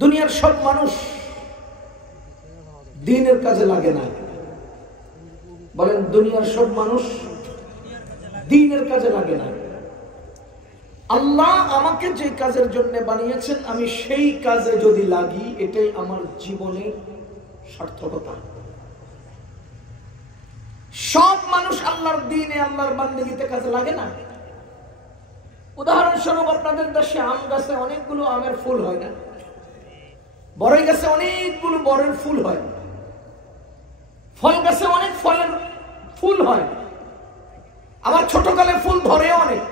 দুনিয়ার সব মানুষ দ্বীনের কাজে লাগে না। বলেন, দুনিয়ার সব মানুষ দ্বীনের কাজে লাগে না। আল্লাহ আমাকে যে কাজের জন্য বানিয়েছেন, আমি সেই কাজে যদি লাগি, এটাই আমার জীবনের সার্থকতা। সব মানুষ আল্লাহর দ্বীনে, আল্লাহর বান্দেগীতে কাজে লাগে না। উদাহরণস্বরূপ, আপনাদের দেশে আম গাছে অনেকগুলো আমের ফুল হয় না? বড়ই গাছে অনেকগুলো বড়ের ফুল হয়, ফল গাছে অনেক ফলের ফুল হয়, আবার ছোটকালে ফুল ধরে অনেক।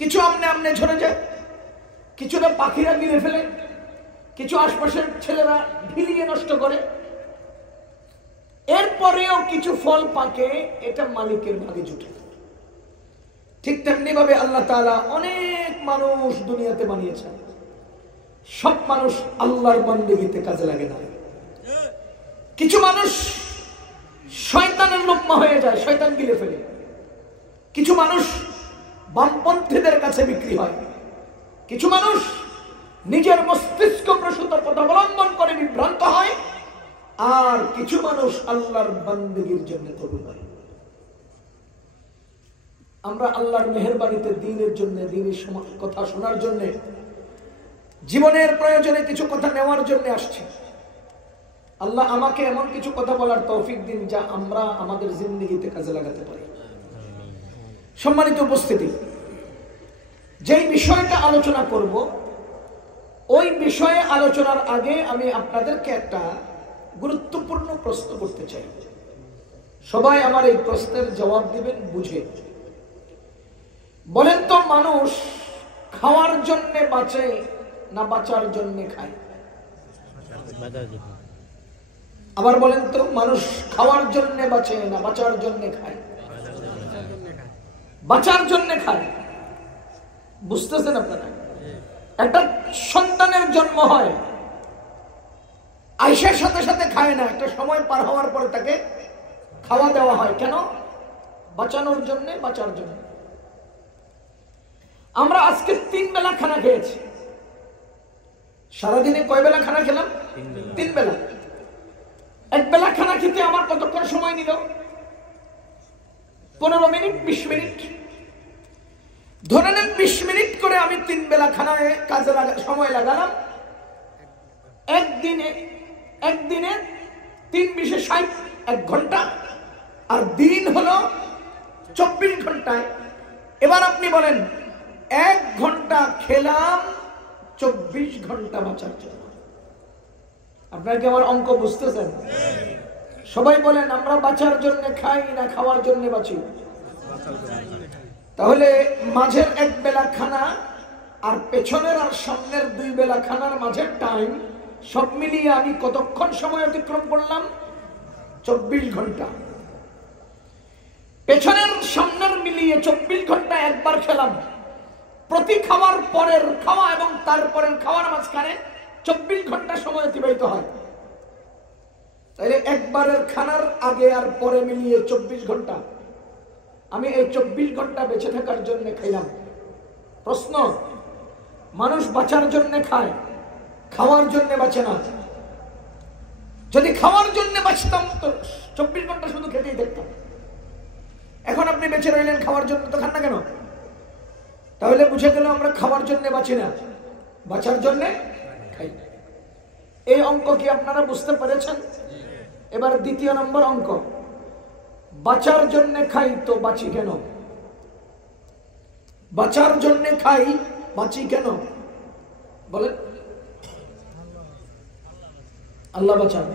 কিছু আমনে আমনে ঝরে যায়, কিছুটা পাখিরা গিলে ফেলে, কিছু আশপাশের ছেলেরা ভিলিয়ে নষ্ট করে। এরপরেও কিছু ফল পাকে, এটা মালিকের ভাগে জুটে। ঠিক তেমনি ভাবে আল্লাহ তাআলা অনেক মানুষ দুনিয়াতে বানিয়েছেন। সব মানুষ আল্লাহর বান্দেগীতে কাজে লাগে না। কিছু মানুষ শয়তানের লোকমা হয়ে যায়, শয়তান গিলে ফেলে। কিছু মানুষ বামপন্থীদের কাছে বিক্রি হয়। কিছু মানুষ নিজের মস্তিষ্ক প্রসূত পথ অবলম্বন করে বিভ্রান্ত হয়। আর কিছু মানুষ আল্লাহর বান্দেগীর জন্য তৈরি হয়। আমরা আল্লাহর মেহেরবানিতে দ্বীনের জন্য, দ্বীনের কথা শোনার জন্য, জীবনের প্রয়োজনে কিছু কথা নেওয়ার জন্য আসছি। আল্লাহ আমাকে এমন কিছু কথা বলার তৌফিক দিন, যা আমরা আমাদের জিন্দেগিতে কাজে লাগাতে পারি। সম্মানিত উপস্থিতি, যেই বিষয়টা আলোচনা করব, ওই বিষয়ে আলোচনার আগে আমি আপনাদেরকে একটা গুরুত্বপূর্ণ প্রশ্ন করতে চাই। সবাই আমার এই প্রশ্নের জবাব দিবেন বুঝে। বলেন তো, মানুষ খাওয়ার জন্য বাঁচে না বাঁচার জন্য খায়? আবার বলেন তো, মানুষ খাওয়ার জন্য বাঁচে না বাঁচার জন্য খায়? বাঁচার জন্য খায়। বুঝতেছেন আপনারা? একটা সন্তানের জন্ম হয়, আয়েশার সাথে সাথে খায় না, একটা সময় পার হওয়ার পরে তাকে খাওয়া দেওয়া হয়। কেন? বাঁচানোর জন্য, বাঁচার জন্য। আমরা আজকে 3 বেলা খানা খেয়েছি। সারাদিনে কয় বেলা খানা খেলাম? 3 বেলা। এক বেলা খানা খেতে আমার কতক্ষণ সময় নিল? 15 মিনিট, 20 মিনিট। ধরে নেন 20 মিনিট করে আমি 3 বেলা খানায় কাজে সময় লাগালাম। একদিনে 3 বিশে 60, 1 ঘন্টা। আর দিন হলো 24 ঘন্টায়। এবার আপনি বলেন, 1 ঘন্টা খেলাম 24 ঘন্টা বাঁচার জন্য। আপনারা কি আমার অঙ্ক বুঝতেছেন? সবাই বলেন, আমরা বাঁচার জন্য খাই না খাওয়ার জন্য বাঁচি? তাহলে মাঝের 1 বেলা খানা আর পেছনের আর সামনের 2 বেলা খানার মাঝের টাইম সব মিলিয়ে আমি কতক্ষণ সময় অতিক্রম করলাম? 24 ঘন্টা। পেছনের সামনের মিলিয়ে 24 ঘন্টা একবার খেলাম। প্রতি খাওয়ার পরের খাওয়া এবং তারপরের খাওয়ার মাঝখানে 24 ঘন্টা সময় অতিবাহিত হয়। তাহলে একবারের খানার আগে আর পরে মিলিয়ে 24 ঘন্টা। আমি এই 24 ঘন্টা বেঁচে থাকার জন্য খাইলাম। প্রশ্ন, মানুষ বাঁচার জন্য খায়, খাওয়ার জন্য বাঁচে না। যদি খাওয়ার জন্য বাঁচতাম তো 24 ঘন্টা শুধু খেতেই দেখতাম। এখন আপনি বেঁচে রইলেন, খাওয়ার জন্য তো খান না কেন? তাহলে বুঝে গেল আমরা খাওয়ার জন্য বাঁচি না, বাঁচার জন্য খাই। এই অঙ্ক কি আপনারা বুঝতে পেরেছেন? এবার 2য় নম্বর অঙ্ক, বাঁচার জন্য খাই তো বাঁচি কেন? বাঁচার জন্য খাই, বাঁচি কেন? বলেন। আল্লাহ বাঁচান।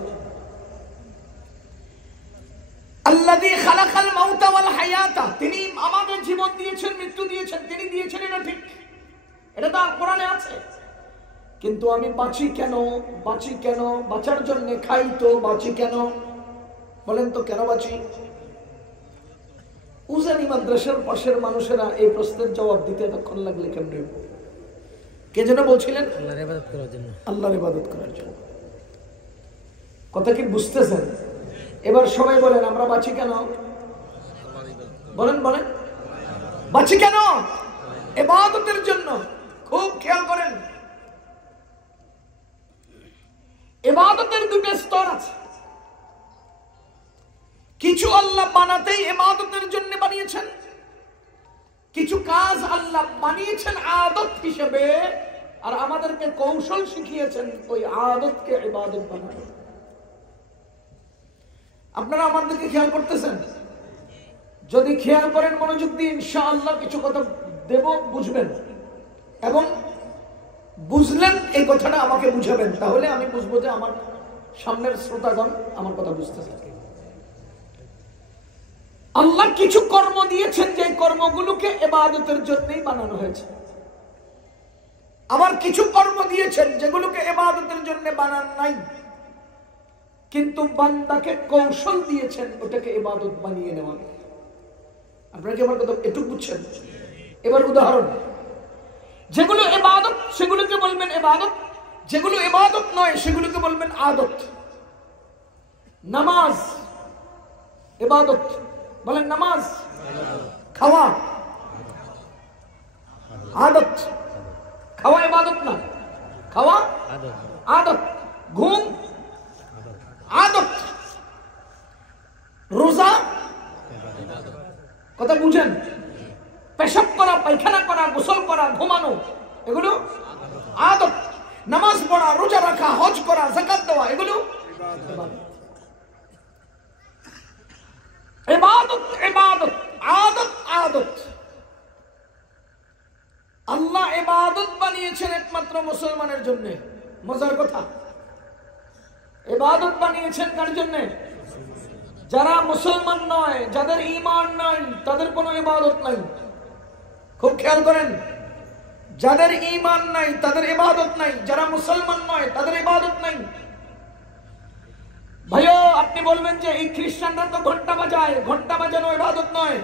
আল্লাযী খালাকাল মাউতা ওয়াল হায়াতা, তিনি আমাদের জীবন দিয়েছেন, মৃত্যু দিয়েছেন, তিনি দিয়েছেন, এটা ঠিক, এটা তো কোরআনে আছে। কিন্তু আমি বাঁচি কেন? বাঁচি কেন? বাঁচার জন্য খাই তো বাঁচি কেন? বলেন তো কেন বাঁচি? উজানি মাদ্রাসার পাশের মানুষেরা এই প্রশ্নের জবাব দিতে এতক্ষণ লাগলে কেমনে? কে যেন বলছিলেন? আল্লাহর ইবাদত করার জন্য। আল্লাহর ইবাদত করার জন্য। কথা কি বুঝতেছেন? এবার সবাই বলেন, আমরা বাঁচি কেন? বলেন বলেন, বাঁচি কেন? ইবাদতের জন্য। খুব খেয়াল করেন, দুটো স্তর আছে। কিছু আল্লাহ বানাতেই ইবাদতের জন্য বানিয়েছেন, কিছু কাজ আল্লাহ বানিয়েছেন আদত হিসেবে, আর আমাদেরকে কৌশল শিখিয়েছেন ওই আদতকে ইবাদত বানানো। আপনারা আমাদেরকে খেয়াল করতেছেন? যদি খেয়াল করেন মনোযোগ দিয়ে, ইনশাআল্লাহ কিছু কথা দেব, বুঝবেন, এবং বুঝলেন এই কথাটা আমাকে বুঝাবেন, তাহলে আমি বুঝবো যে আমার সামনের শ্রোতাগণ আমার কথা বুঝতেছে। আল্লাহ কিছু কর্ম দিয়েছেন যে কর্মগুলোকে ইবাদতের জন্যই বানানো হয়েছে, আবার কিছু কর্ম দিয়েছেন যেগুলোকে ইবাদতের জন্য বানান নাই, কিন্তু বান্দাকে কৌশল দিয়েছেন ওটাকে ইবাদত বানিয়ে নেওয়া। আপনারা কি আমার কথা একটু বুঝছেন? এবার উদাহরণ, যেগুলো ইবাদত সেগুলোকে বলবেন ইবাদত, যেগুলো ইবাদত নয় সেগুলোকে বলবেন আদত। নামাজ ইবাদত, বলেন নামাজ। খাওয়া আদত, খাওয়া ইবাদত না, খাওয়া আদত। ঘুম আদত, রোজা, কথা বুঝেন, পেশাব করা, পায়খানা করা, গোসল করা, ঘুমানো, এগুলো আদত। নামাজ পড়া, রোজা রাখা, হজ করা, যাকাত দেওয়া, এগুলো ইবাদত। ইবাদত আদত আদত। আল্লাহ ইবাদত বানিয়েছেন একমাত্র মুসলমানের জন্য। মজার কথা, ইবাদত বানিয়েছেন কার জন্য? যারা মুসলমান নয়, যাদের ঈমান নাই, তাদের কোনো ইবাদত নাই। খুব খেয়াল করেন, যাদের ঈমান নাই তাদের ইবাদত নাই, যারা মুসলমান নয় তাদের ইবাদত নাই। ভাইও, আপনি বলবেন যে এই খ্রিস্টানরা তো ঘন্টা বাজায়, ঘন্টা বাজানো ইবাদত নয়।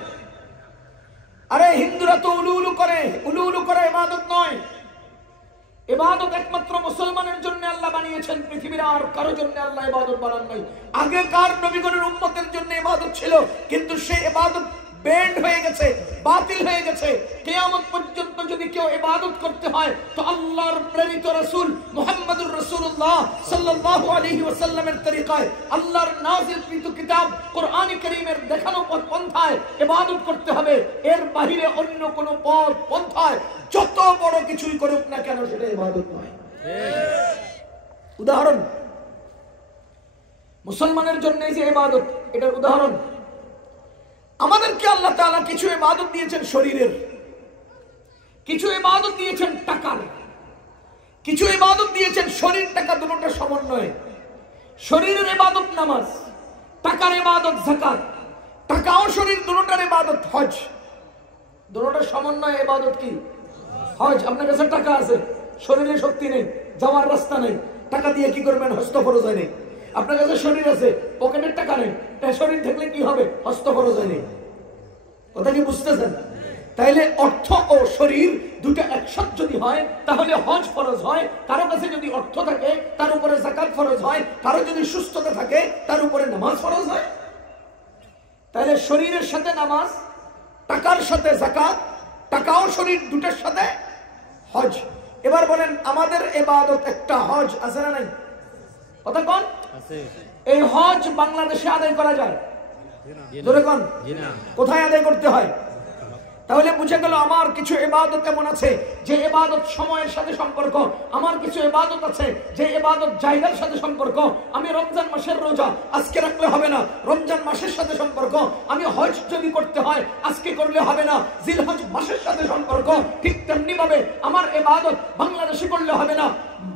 আরে হিন্দুরা তো উলু উলু করে, উলু উলু করা ইবাদত নয়। ইবাদত একমাত্র মুসলমানের জন্য আল্লাহ বানিয়েছেন, পৃথিবীর আর কারো জন্য আল্লাহ ইবাদত বানান নাই। আগেকার নবীগণের উম্মতের জন্য ইবাদত ছিল, কিন্তু সেই ইবাদত বেন্ড হয়ে গেছে, বাতিল হয়ে গেছে। কিয়ামত পর্যন্ত যদি কেউ ইবাদত করতে হয় তো আল্লাহর প্রেরিত রাসূল মুহাম্মদুর রাসূলুল্লাহ সাল্লাল্লাহু আলাইহি ওয়াসাল্লামের তরিকায়, আল্লাহর নাযিলকৃত কিতাব কোরআন কারীমের দেখানো পথ পন্থায় ইবাদত করতে হবে। এর বাইরে অন্য কোন পথ পন্থায় যত বড় কিছুই করুক না কেন সেটা ইবাদত নয়। উদাহরণ, মুসলমানের জন্য এই যে ইবাদত, এটার উদাহরণ, আমাদেরকে আল্লাহ তাআলা কিছু ইবাদত দিয়েছেন শরীরের, কিছু ইবাদত দিয়েছেন টাকার, কিছু ইবাদত দিয়েছেন শরীর টাকা দুটোটা সমন্বয়ে। শরীরের ইবাদত নামাজ, টাকার ইবাদত যাকাত, টাকা ও শরীর দুটোটার ইবাদত হজ। দুটোটার সমন্বয়ে ইবাদত কি? হজ। আপনার কাছে টাকা আছে, শরীরে শক্তি নেই, যাওয়ার রাস্তা নেই, টাকা দিয়ে কি করবেন? হস্ত খরচ হয় নেই। আপনার কাছে শরীর আছে, পকেটের টাকা নেই, শরীর থাকলে কি হবে? হস্ত খরচ হয় নেই। কথা কি বুঝতেছেন? তাইলে অর্থ ও শরীর দুটো একসাথে যদি হয় তাহলে হজ ফরজ হয়। কারো কাছে যদি অর্থ থাকে তার উপরে যাকাত ফরজ হয়, কারো যদি সুস্থতা থাকে তার উপরে নামাজ ফরজ হয়। তাহলে শরীরের সাথে নামাজ, টাকার সাথে যাকাত, টাকা ও শরীর দুটোর সাথে হজ। এবার বলেন, আমাদের ইবাদত একটা হজ আছে না নাই? কথা কোন? এই হজ বাংলাদেশে আদায় করা যায়? জোরে কোন? কোথায় আদায় করতে হয়? তাহলে বুঝে গেল আমার কিছু ইবাদত এমন আছে যে ইবাদত সময়ের সাথে সম্পর্ক, আমার কিছু ইবাদত আছে যে ইবাদত জায়গার সাথে সম্পর্ক। আমি রমজান মাসের রোজা আজকে রাখলে হবে না, রমজান মাসের সাথে সম্পর্ক। আমি হজ যদি করতে হয় আজকে করলে হবে না, জিলহজ মাসের সাথে সম্পর্ক। ঠিক তেমনি ভাবে আমার ইবাদত বাংলাদেশে করলে হবে না।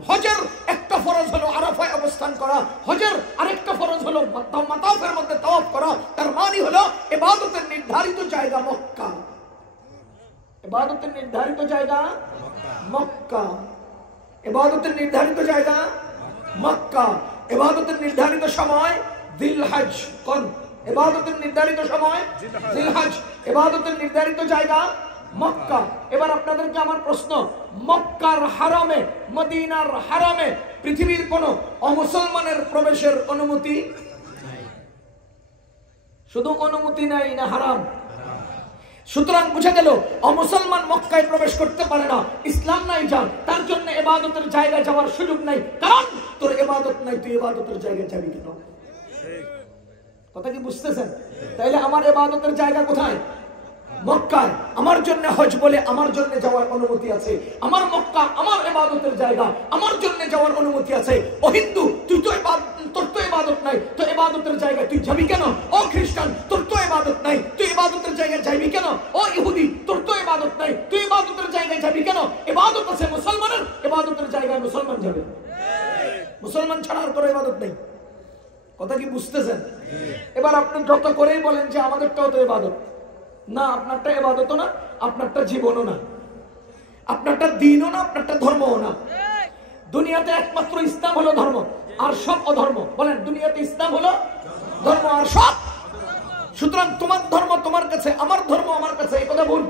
হজের একটা ফরজ হলো আরাফায় অবস্থান করা, হজের আরেকটা ফরজ হলো মাতাফের মধ্যে তাওয়াফ করা। তার মানে হলো ইবাদতের নির্ধারিত জায়গা মক্কা। ইবাদতের নির্ধারিত জায়গা মক্কা। ইবাদতের নির্ধারিত জায়গা মক্কা। ইবাদতের নির্ধারিত সময় জিলহজ। কোন? ইবাদতের নির্ধারিত সময় জিলহজ। ইবাদতের নির্ধারিত জায়গা মক্কা। এবার আপনাদেরকে আমার প্রশ্ন, মক্কার হারামে, মদিনার হারামে পৃথিবীর কোন অমুসলমানের প্রবেশের অনুমতি নাই? শুধু অনুমতি নাই না হারাম? সুতরাং বুঝা গেল অমুসলমান মক্কায় প্রবেশ করতে পারে না, ইসলাম নাই যান, তার জন্য ইবাদতের জায়গায় যাওয়ার সুযোগ নাই। কারণ তোর ইবাদত নাই, তুই ইবাদতের জায়গায় যাবি কেন? কথা কি বুঝতেছেন? তাইলে আমার ইবাদতের জায়গা কোথায়? মক্কায়। আমার জন্য হজ বলে আমার জন্য যাওয়ার অনুমতি আছে। আমার মক্কা আমার ইবাদতের জায়গা, আমার জন্য যাওয়ার অনুমতি আছে। ও হিন্দু, তুই তো তোর তো ইবাদত নাই, তো ইবাদতের জায়গায় তুই যাবি কেন? ও খ্রিস্টান, তোর তো ইবাদত নাই, তুই ইবাদতের জায়গায় যাবি কেন? ও ইহুদি, তোর তো ইবাদত নাই, তুই ইবাদতের জায়গায় যাবি কেন? ইবাদত আছে মুসলমানের, ইবাদতের জায়গায় মুসলমান যাবে। মুসলমান ছাড়া আর কোনো ইবাদত নেই। কথা কি বুঝতেছেন? এবার আপনি যত করেই বলেন যে আমাদেরটাও তো ইবাদত না, আপনারটা ইবাদতও না, আপনারটা জীবনও না, আপনারটা দিনও না, আপনারটা ধর্মও না। দুনিয়াতে একমাত্র ইসলাম হলো ধর্ম, আর সব অধর্ম। বলেন, দুনিয়াতে ইসলাম হলো ধর্ম আর সব। সুতরাং তোমার ধর্ম তোমার কাছে, আমার ধর্ম আমার কাছে, এই কথা ভুল।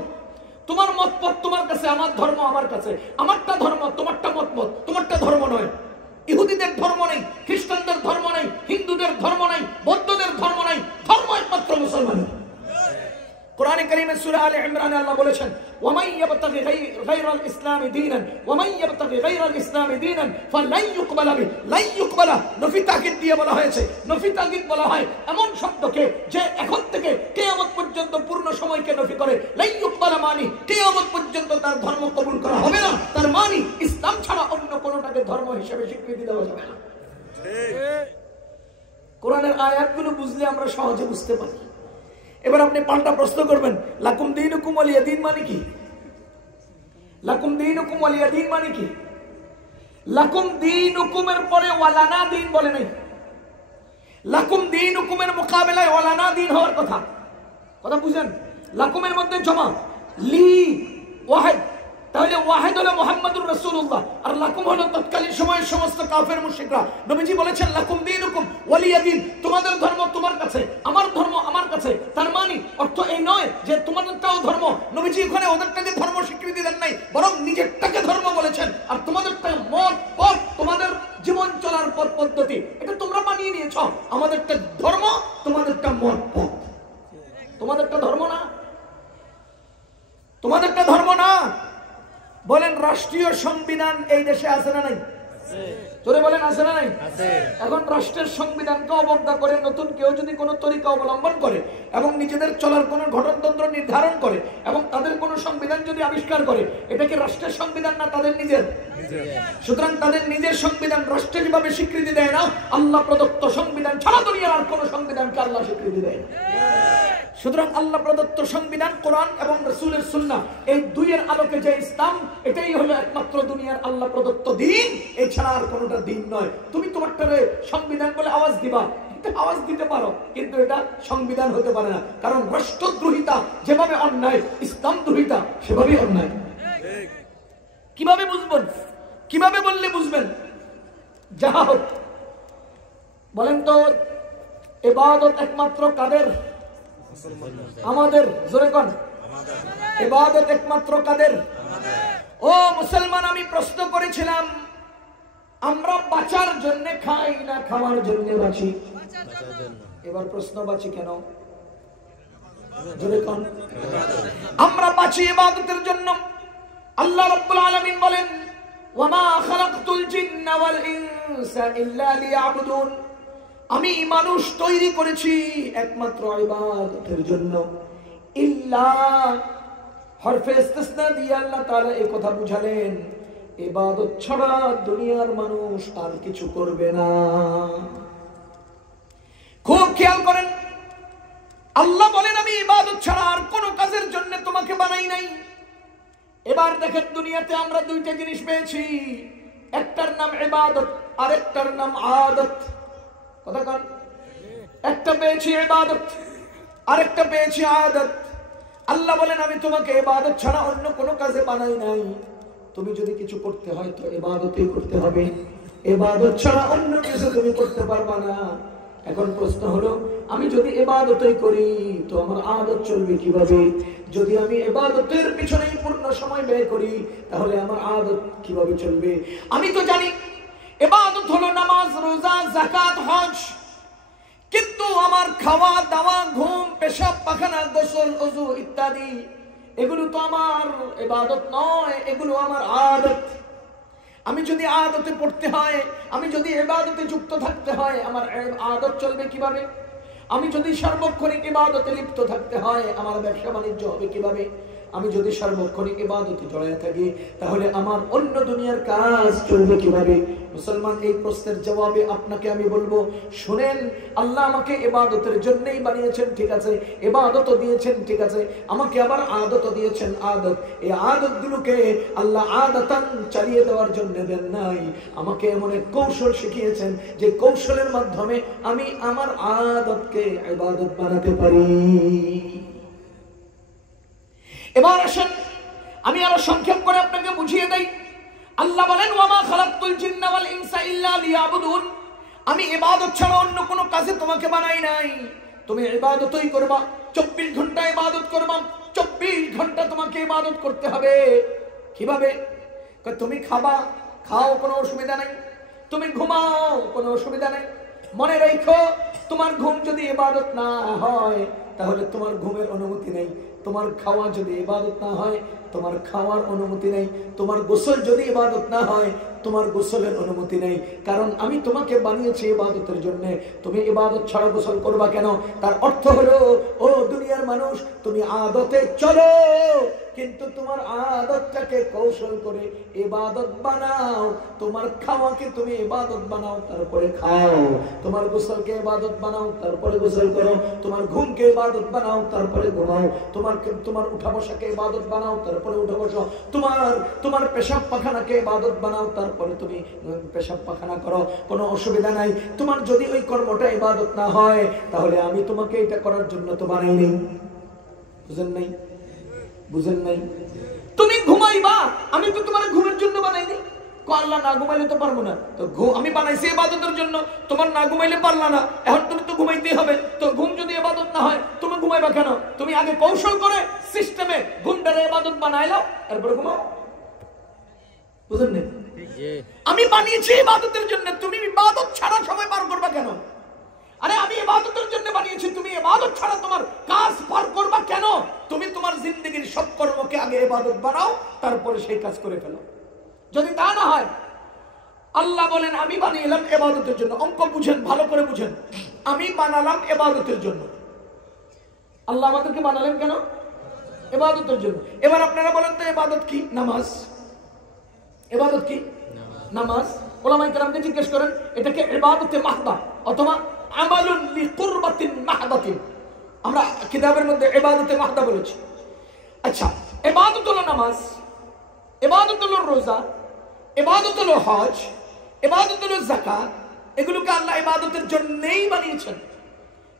তোমার মতপথ তোমার কাছে, আমার ধর্ম আমার কাছে। আমারটা ধর্ম, তোমারটা মতপথ, তোমারটা ধর্ম নয়। ইহুদিদের ধর্ম নেই, খ্রিস্টানদের ধর্ম নেই, হিন্দুদের ধর্ম নেই, বৌদ্ধদের ধর্ম নেই, ধর্ম একমাত্র মুসলমানের। কোরআনে কারীমে সূরা আলে ইমরানে আল্লাহ বলেছেন, ওয়ামান ইয়াবতাগি গায়রাল ইসলামি দীনান ওয়ামান ইয়াবতাগি গায়রাল ইসলামি দীনান ফালাই ইউকবালা বিহি। লাই ইউকবালা নফি তাকিদ দিয়ে বলা হয়েছে। নফি তাকিদ বলা হয় এমন শব্দকে যে এখন থেকে কিয়ামত পর্যন্ত পূর্ণ সময়কে নফি করে। লাই ইউকবালা মানে কিয়ামত পর্যন্ত তার ধর্ম কবুল করা হবে না। তার মানে ইসলাম ছাড়া অন্য কোনটাকে ধর্ম হিসেবে স্বীকৃতি দেওয়া যাবে না। ঠিক। কোরআনের আয়াতগুলো বুঝলে আমরা সহজে বুঝতে পারি। এবার আপনি পাল্টা প্রশ্ন করবেন, লাকুম দীনুকুম ওয়ালিয়া দীন মানে কি? লাকুম দীনুকুম ওয়ালিয়া দীন মানে কি? লাকুম দীনুকুমের পরে ওয়ালানা দীন বলে নাই। লাকুম দীনুকুমের মোকাবেলায় ওয়ালানা দীন হওয়ার কথা। কথা বুঝেন? লাকুমের মধ্যে জমা, লি ওয়াহিদ, তাহলে ওয়াহিদ হলো মুহাম্মদুর রাসূলুল্লাহ, আর লাকুম হলো তৎকালীন সময়ের সমস্ত কাফের মুশরিকরা। নবীজি বলেছেন লাকুম দীনুকুম ওয়ালিয়া দীন, তোমাদের ধর্ম তোমার কাছে, আমার ধর্ম আমার কাছে। তার মানে অর্থ এই নয় যে তোমাদেরটাও ধর্ম। নবীজি ওখানে ওদেরটাকে ধর্ম স্বীকৃতি দেন নাই, বরং নিজেরটাকে ধর্ম বলেছেন। আর তোমাদেরটা মত পথ, তোমাদের জীবন চলার পথ পদ্ধতি, এটা তোমরা মানিয়ে নিয়েছো। আমাদেরটা ধর্ম, তোমাদেরটা মত পথ। তোমাদেরটা ধর্ম না, তোমাদেরটা ধর্ম না। বলেন, রাষ্ট্রীয় সংবিধান এই দেশে আছে না নাই? জোরে বলেন, আছে না নাই? এখন রাষ্ট্রের সংবিধানকে অবজ্ঞা করে নতুন কেউ যদি কোনো তরিকা অবলম্বন করে এবং নিজেদের চলার কোনো গঠনতন্ত্র নির্ধারণ করে এবং তাদের কোনো সংবিধান যদি আবিষ্কার করে, এটা কি রাষ্ট্রের সংবিধান না তাদের নিজের? সুতরাং তাদের নিজের সংবিধান রাষ্ট্র যেভাবে স্বীকৃতি দেয় না, আল্লাহ প্রদত্ত সংবিধান ছাড়া দুনিয়ার আর কোনো সংবিধানকে আল্লাহ স্বীকৃতি দেয় না। সুতরাং আল্লাহ প্রদত্ত সংবিধান, কোরআন এবং রাসূলের সুন্নাহ, এই দুইয়ের আলোকে যে ইসলাম, এটাই হলো একমাত্র দুনিয়ার আল্লাহ প্রদত্ত দ্বীন। এছাড়া আর কোনোটা দ্বীন নয়। তুমি তোমারটারে সংবিধান বলে আওয়াজ দিবা, আওয়াজ দিতে পারো, কিন্তু এটা সংবিধান হতে পারে না। কারণ রাষ্ট্রদ্রোহিতা যেভাবে অন্যায়, ইসলাম দ্রোহিতা সেভাবেই অন্যায়। কিভাবে বুঝবেন? কিভাবে বললে বুঝবেন? যাহা হোক, বলেন তো ইবাদত একমাত্র কাদের? আমাদের। জোরে কোন? ইবাদত একমাত্র কাদের? ও মুসলমান, আমি প্রশ্ন করেছিলাম, আমরা বাঁচার জন্য খাই না খাওয়ার জন্য বাঁচি? এবার প্রশ্ন, বাঁচি কেন? জোরে কোন? আমরা বাঁচি ইবাদতের জন্য। আল্লাহ রাব্বুল আলামিন বলেন, ওয়ামা খালাকতুল জিন্না ওয়াল ইনসা ইল্লা লিয়াবুদুন। আমি মানুষ তৈরি করেছি একমাত্র ইবাদতের জন্য। ইল্লা হরফে ইস্তিসনা দিয়ে আল্লাহ তাআলা এই কথা বুঝালেন, ইবাদত ছাড়া দুনিয়ার মানুষ আর কিছু করবে না। খুব খেয়াল করেন, আল্লাহ বলেন আমি ইবাদত ছাড়া আর কোন কাজের জন্য তোমাকে বানাই নাই। এবার দেখেন, দুনিয়াতে আমরা দুইটা জিনিস পেয়েছি, একটার নাম ইবাদত, আরেকটার নাম আদত। কথা বল, একটা পেয়েছি ইবাদত, আরেকটা পেয়েছি আদত। আল্লাহ বলেন আমি তোমাকে ইবাদত ছাড়া অন্য কোনো কাজে বানাই নাই। তুমি যদি কিছু করতে হয় তো ইবাদতই করতে হবে, ইবাদত ছাড়া অন্য কিছু তুমি করতে পারবা না। এখন প্রশ্ন হলো, আমি যদি ইবাদতই করি তো আমার আদত চলবে কিভাবে? যদি আমি ইবাদতের পিছনেই পূর্ণ সময় ব্যয় করি তাহলে আমার আদত কিভাবে চলবে? আমি তো জানি ইবাদত হলো নামাজ, রোজা, যাকাত, হজ, কিন্তু আমার খাওয়া দাওয়া, ঘুম, পেশাব পায়খানা, গোসল, ওযু ইত্যাদি, এগুলো তো আমার ইবাদত নয়, এগুলো আমার আদত। আমি যদি আদতে পড়তে হয়, আমি যদি ইবাদতে যুক্ত থাকতে হয়, আমার আদত চলবে কিভাবে? আমি যদি সার্বক্ষণিক ইবাদতে লিপ্ত থাকতে হয়, আমার ব্যবসা বাণিজ্য হবে কিভাবে? আমি যদি সার্বক্ষণিক ইবাদতে জড়ায় থাকি, তাহলে আমার অন্য দুনিয়ার কাজ চলবে কিভাবে? মুসলমান, এই প্রশ্নের জবাবে আপনাকে আমি বলবো, শুনেন, আল্লাহ আমাকে ইবাদতের জন্যই বানিয়েছেন, ঠিক আছে, ইবাদতও দিয়েছেন, ঠিক আছে, আমাকে আবার আদতও দিয়েছেন, আদত। এই আদতগুলোকে আল্লাহ আদতান চালিয়ে দেওয়ার জন্য দেন নাই, আমাকে এমন এক কৌশল শিখিয়েছেন যে কৌশলের মাধ্যমে আমি আমার আদতকে ইবাদত বানাতে পারি। এবার আসেন, আমি আরো সংক্ষেপ করে আপনাকে বুঝিয়ে দেই। আল্লাহ বলেন, ওয়া মা খালাকতুল জিন্না ওয়াল ইনসা ইল্লা লিয়াবুদুন, আমি ইবাদত ছাড়া অন্য কোনো কাজে তোমাকে বানাই নাই, তুমি ইবাদতই করবা, 24 ঘন্টা ইবাদত করবা, 24 ঘন্টা তোমাকে ইবাদত করতে হবে। কিভাবে? তুমি খাবা, খাও, কোনো অসুবিধা নাই, তুমি ঘুমাও, কোনো অসুবিধা নাই, মনে রাখো, তোমার ঘুম যদি ইবাদত না হয় তাহলে তোমার ঘুমের অনুমতি নেই, তোমার খাওয়া যদি ইবাদত না হয় তোমার খাওয়ার অনুমতি নেই, তোমার গোসল যদি ইবাদত না হয় তোমার গোসলের অনুমতি নেই। কারণ আমি তোমাকে বানিয়েছি ইবাদতের জন্য, তুমি ইবাদত ছাড়া গোসল করবা কেন? তার অর্থ হলো, ও দুনিয়ার মানুষ, তুমি আদতে চলো, কিন্তু তোমার আদতটাকে কৌশল করে ইবাদত বানাও। তোমার খাওয়াকে তুমি ইবাদত বানাও, তারপরে খাও, তোমার গোসলকে ইবাদত বানাও, তারপরে গোসল করো, তোমার ঘুমকে ইবাদত বানাও, তারপরে ঘুমাও, তোমার উঠা বসাকে ইবাদত বানাও, তারপরে উঠা বসো, তোমার পেশাব পায়খানাকে ইবাদত বানাও, তারপরে তুমি পেশাব পায়খানা করো, কোনো অসুবিধা নাই। তোমার যদি ওই কর্মটা ইবাদত না হয় তাহলে আমি তোমাকে এটা করার জন্য তো বানাই নাই। বুঝেন নাই? বুঝেন নাই? তুমি ঘুমাইবা, আমি তো তোমার ঘুমের জন্য বানাইনি। আল্লাহ না ঘুমাইলে তো পারবো না, তো আমি বানাইছি ইবাদতের জন্য, তোমার না ঘুমাইলে পারলা না, এখন তুমি তো ঘুমাইতেই হবে। তো ঘুম যদি ইবাদত না হয় তুমি ঘুমাইবা কেন? তুমি আগে কৌশল করে সিস্টেমে ঘুমটারে ইবাদত বানাইলাও, এরপরে ঘুমাও। বুঝেন না? আমি বানিয়েছি ইবাদতের জন্য, তুমি ইবাদত ছাড়া সময় পার করবা কেন? আরে আমি ইবাদতের জন্য বানিয়েছি, তুমি ইবাদত ছাড়া তোমার কাজ পার করবা কেন? তুমি তোমার জিন্দেগীর সব কর্মকে আগে ইবাদত বানাও, তারপরে সেই কাজ করে ফেলো। যদি তা না হয়, আল্লাহ বলেন আমি বানিয়েলাম ইবাদতের জন্য। অঙ্ক বুঝেন, ভালো করে বুঝেন, আমি বানালাম ইবাদতের জন্য। আল্লাহ আমাদেরকে বানালেন কেন? ইবাদতের জন্য। এবার আপনারা বলেন তো ইবাদত কি? নামাজ। ইবাদত কি? নামাজ। উলামায়ে কেরামকে জিজ্ঞেস করেন, এটাকে ইবাদতে মাহদা অথবা আমালুন লিকুরবাতিন মাহদাতিন, আমরা কিতাবের মধ্যে ইবাদতে মাহদা বলেছি। আচ্ছা, ইবাদত হলো নামাজ, ইবাদত হলো রোজা, ইবাদত হলো হজ, ইবাদত হলো যাকাত, এগুলোকে আল্লাহ ইবাদতের জন্যই বানিয়েছেন।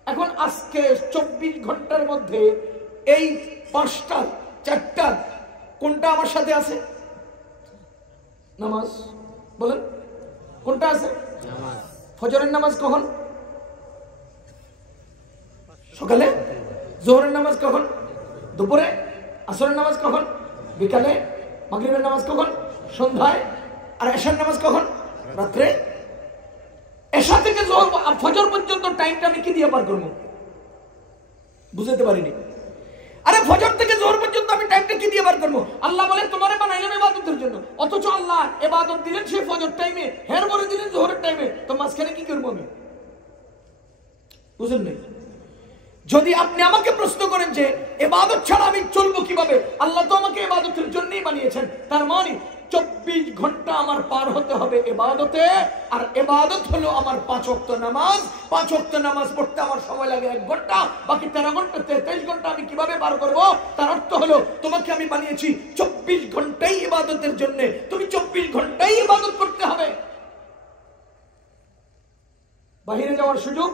এখন আজকে 24 ঘন্টার মধ্যে এই 5টা 4টা কোনটা আমার সাথে আছে? নামাজ। বলেন কোনটা আছে? নামাজ। ফজরের নামাজ কখন? সকালে। জোহরের নামাজ কখন? দুপুরে। আসরের নামাজ কখন? বিকালে। মাগরিবের নামাজ কখন? সন্ধ্যায়। আর এশার নামাজ কখন? রাত্রে। এশা থেকে ফজর পর্যন্ত টাইমটা আমি কি দিয়ে পার করবো? বুঝতে পারিনি। আরে ফজর থেকে জোহর পর্যন্ত আমি টাইমটা কি দিয়ে পার করবো? আল্লাহ বলে তোমারে বানাইলাম ইবাদতের জন্য, অথচ আল্লাহ ইবাদত দিলেন সেই ফজর টাইমে, হের বলে দিলেন জোহরের টাইমে, তো মাঝখানে কি করবো আমি? বুঝেন নাই? যদি আপনি আমাকে প্রশ্ন করেন যে ইবাদত ছাড়া আমি চলবো কিভাবে, আল্লাহ তো আমাকে ইবাদতের জন্যই বানিয়েছেন, তার মানে 24 ঘন্টা আমার পার হতে হবে ইবাদতে। আর ইবাদত হলো আমার 5 ওয়াক্ত নামাজ। 5 ওয়াক্ত নামাজ পড়তে আমার সময় লাগে 1 ঘন্টা, বাকি 13 ঘন্টা 23 ঘন্টা আমি কিভাবে পার করব? তার অর্থ হলো তোমাকে আমি বানিয়েছি 24 ঘন্টাই ইবাদতের জন্য, তুমি 24 ঘন্টাই ইবাদত করতে হবে। বাহিরে যাওয়ার সুযোগ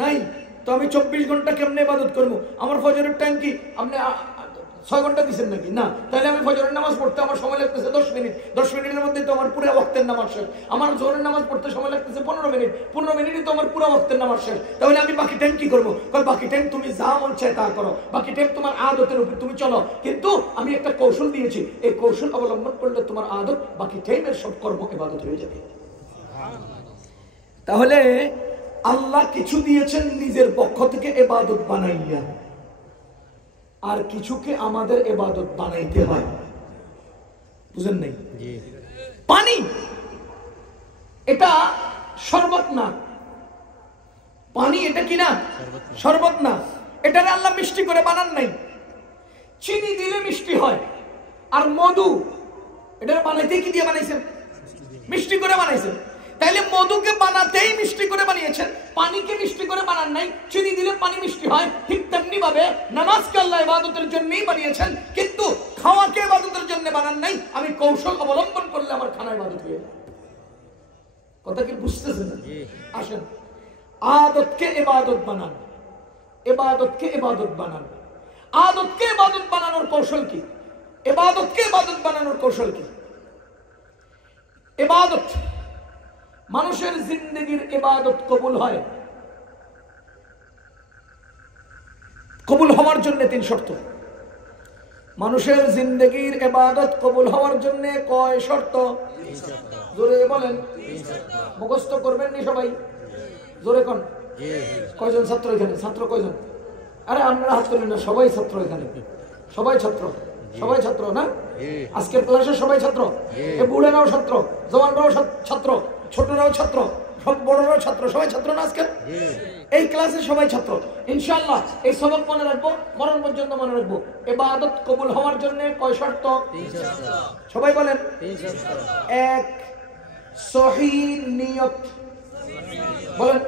নাই, তো আমি 24 ঘন্টা কেমনে ইবাদত করবো? আমার ফজরের টাইম কি আপনি 6 ঘন্টা দিচ্ছেন নাকি? না, তাহলে আমি ফজরের নামাজ পড়তে আমার সময় লাগতেছে 10 মিনিট, 10 মিনিটের মধ্যে তো আমার পুরো ওয়াক্তের নামাজ শেষ। আমার জোহরের নামাজ পড়তে সময় লাগতেছে 15 মিনিট, 15 মিনিটই তো আমার পুরো ওয়াক্তের নামাজ শেষ। তাহলে আমি বাকি টাইম কি করবো? বাকি টাইম তুমি যা মন চায় তা করো, বাকি টাইম তোমার আদতের উপর তুমি চলো, কিন্তু আমি একটা কৌশল দিয়েছি, এই কৌশল অবলম্বন করলে তোমার আদত বাকি টাইমের সব কর্ম ইবাদত হয়ে যাবে। তাহলে আল্লাহ কিছু দিয়েছেন নিজের পক্ষ থেকে ইবাদত বানাইয়া, আর কিছুকে আমাদের ইবাদত বানাইতে হয়। বুঝেন নাই? পানি এটা শরবত না, পানি এটা কি না? শরবত না। এটারে আল্লাহ মিষ্টি করে বানান নাই। চিনি দিলে মিষ্টি হয়, আর মধু এটা বানাইতে কি দিয়ে বানাইছেন? মিষ্টি করে বানাইছেন। তাইলে মধুকে বানাতেই মিষ্টি করে বানিয়েছেন, পানিকে মিষ্টি করে বানান নাই। চিনি দিলে পানি মিষ্টি হয়, ঠিক তেমনি ভাবে নামাজকে আল্লাহ ইবাদতের জন্যই বানিয়েছেন, কিন্তু খাওয়াকে ইবাদতের জন্য বানান নাই। আমি কৌশল অবলম্বন করলে আমার খানা ইবাদত হয়ে যায়। কথা কি বুঝতেছেন? আসেন, আদতকে ইবাদত বানান, ইবাদতকে ইবাদত বানান। আদতকে ইবাদত বানানোর কৌশল কি? ইবাদতকে ইবাদত বানানোর কৌশল কি? ইবাদত, মানুষের জিন্দেগির ইবাদত কবুল হয়, কবুল হওয়ার জন্য 3 শর্ত। মানুষের জিন্দেগির ইবাদত কবুল হওয়ার জন্য কয় শর্ত? জোরে বলেন। মুখস্থ করবেন নি সবাই? জোরে কোন? কয়জন ছাত্র এখানে? ছাত্র কয়জন? আরে আপনারা হাত তুলেন না, সবাই ছাত্র এখানে, সবাই ছাত্র, সবাই ছাত্র না? আজকের ক্লাসে সবাই ছাত্র, বুড়েরাও ছাত্র, জওয়ানরাও ছাত্র, ছোটরাও ছাত্র, সব বড়রাও ছাত্র, সবাই ছাত্র না আজকে? এই ক্লাসে সবাই ছাত্র। ইনশাআল্লাহ এই সবক মনে রাখবো, মরণ পর্যন্ত মনে রাখবো। ইবাদত কবুল হওয়ার জন্য কয় শর্ত? সবাই বলেন। 1, সহিহ নিয়ত। বলেন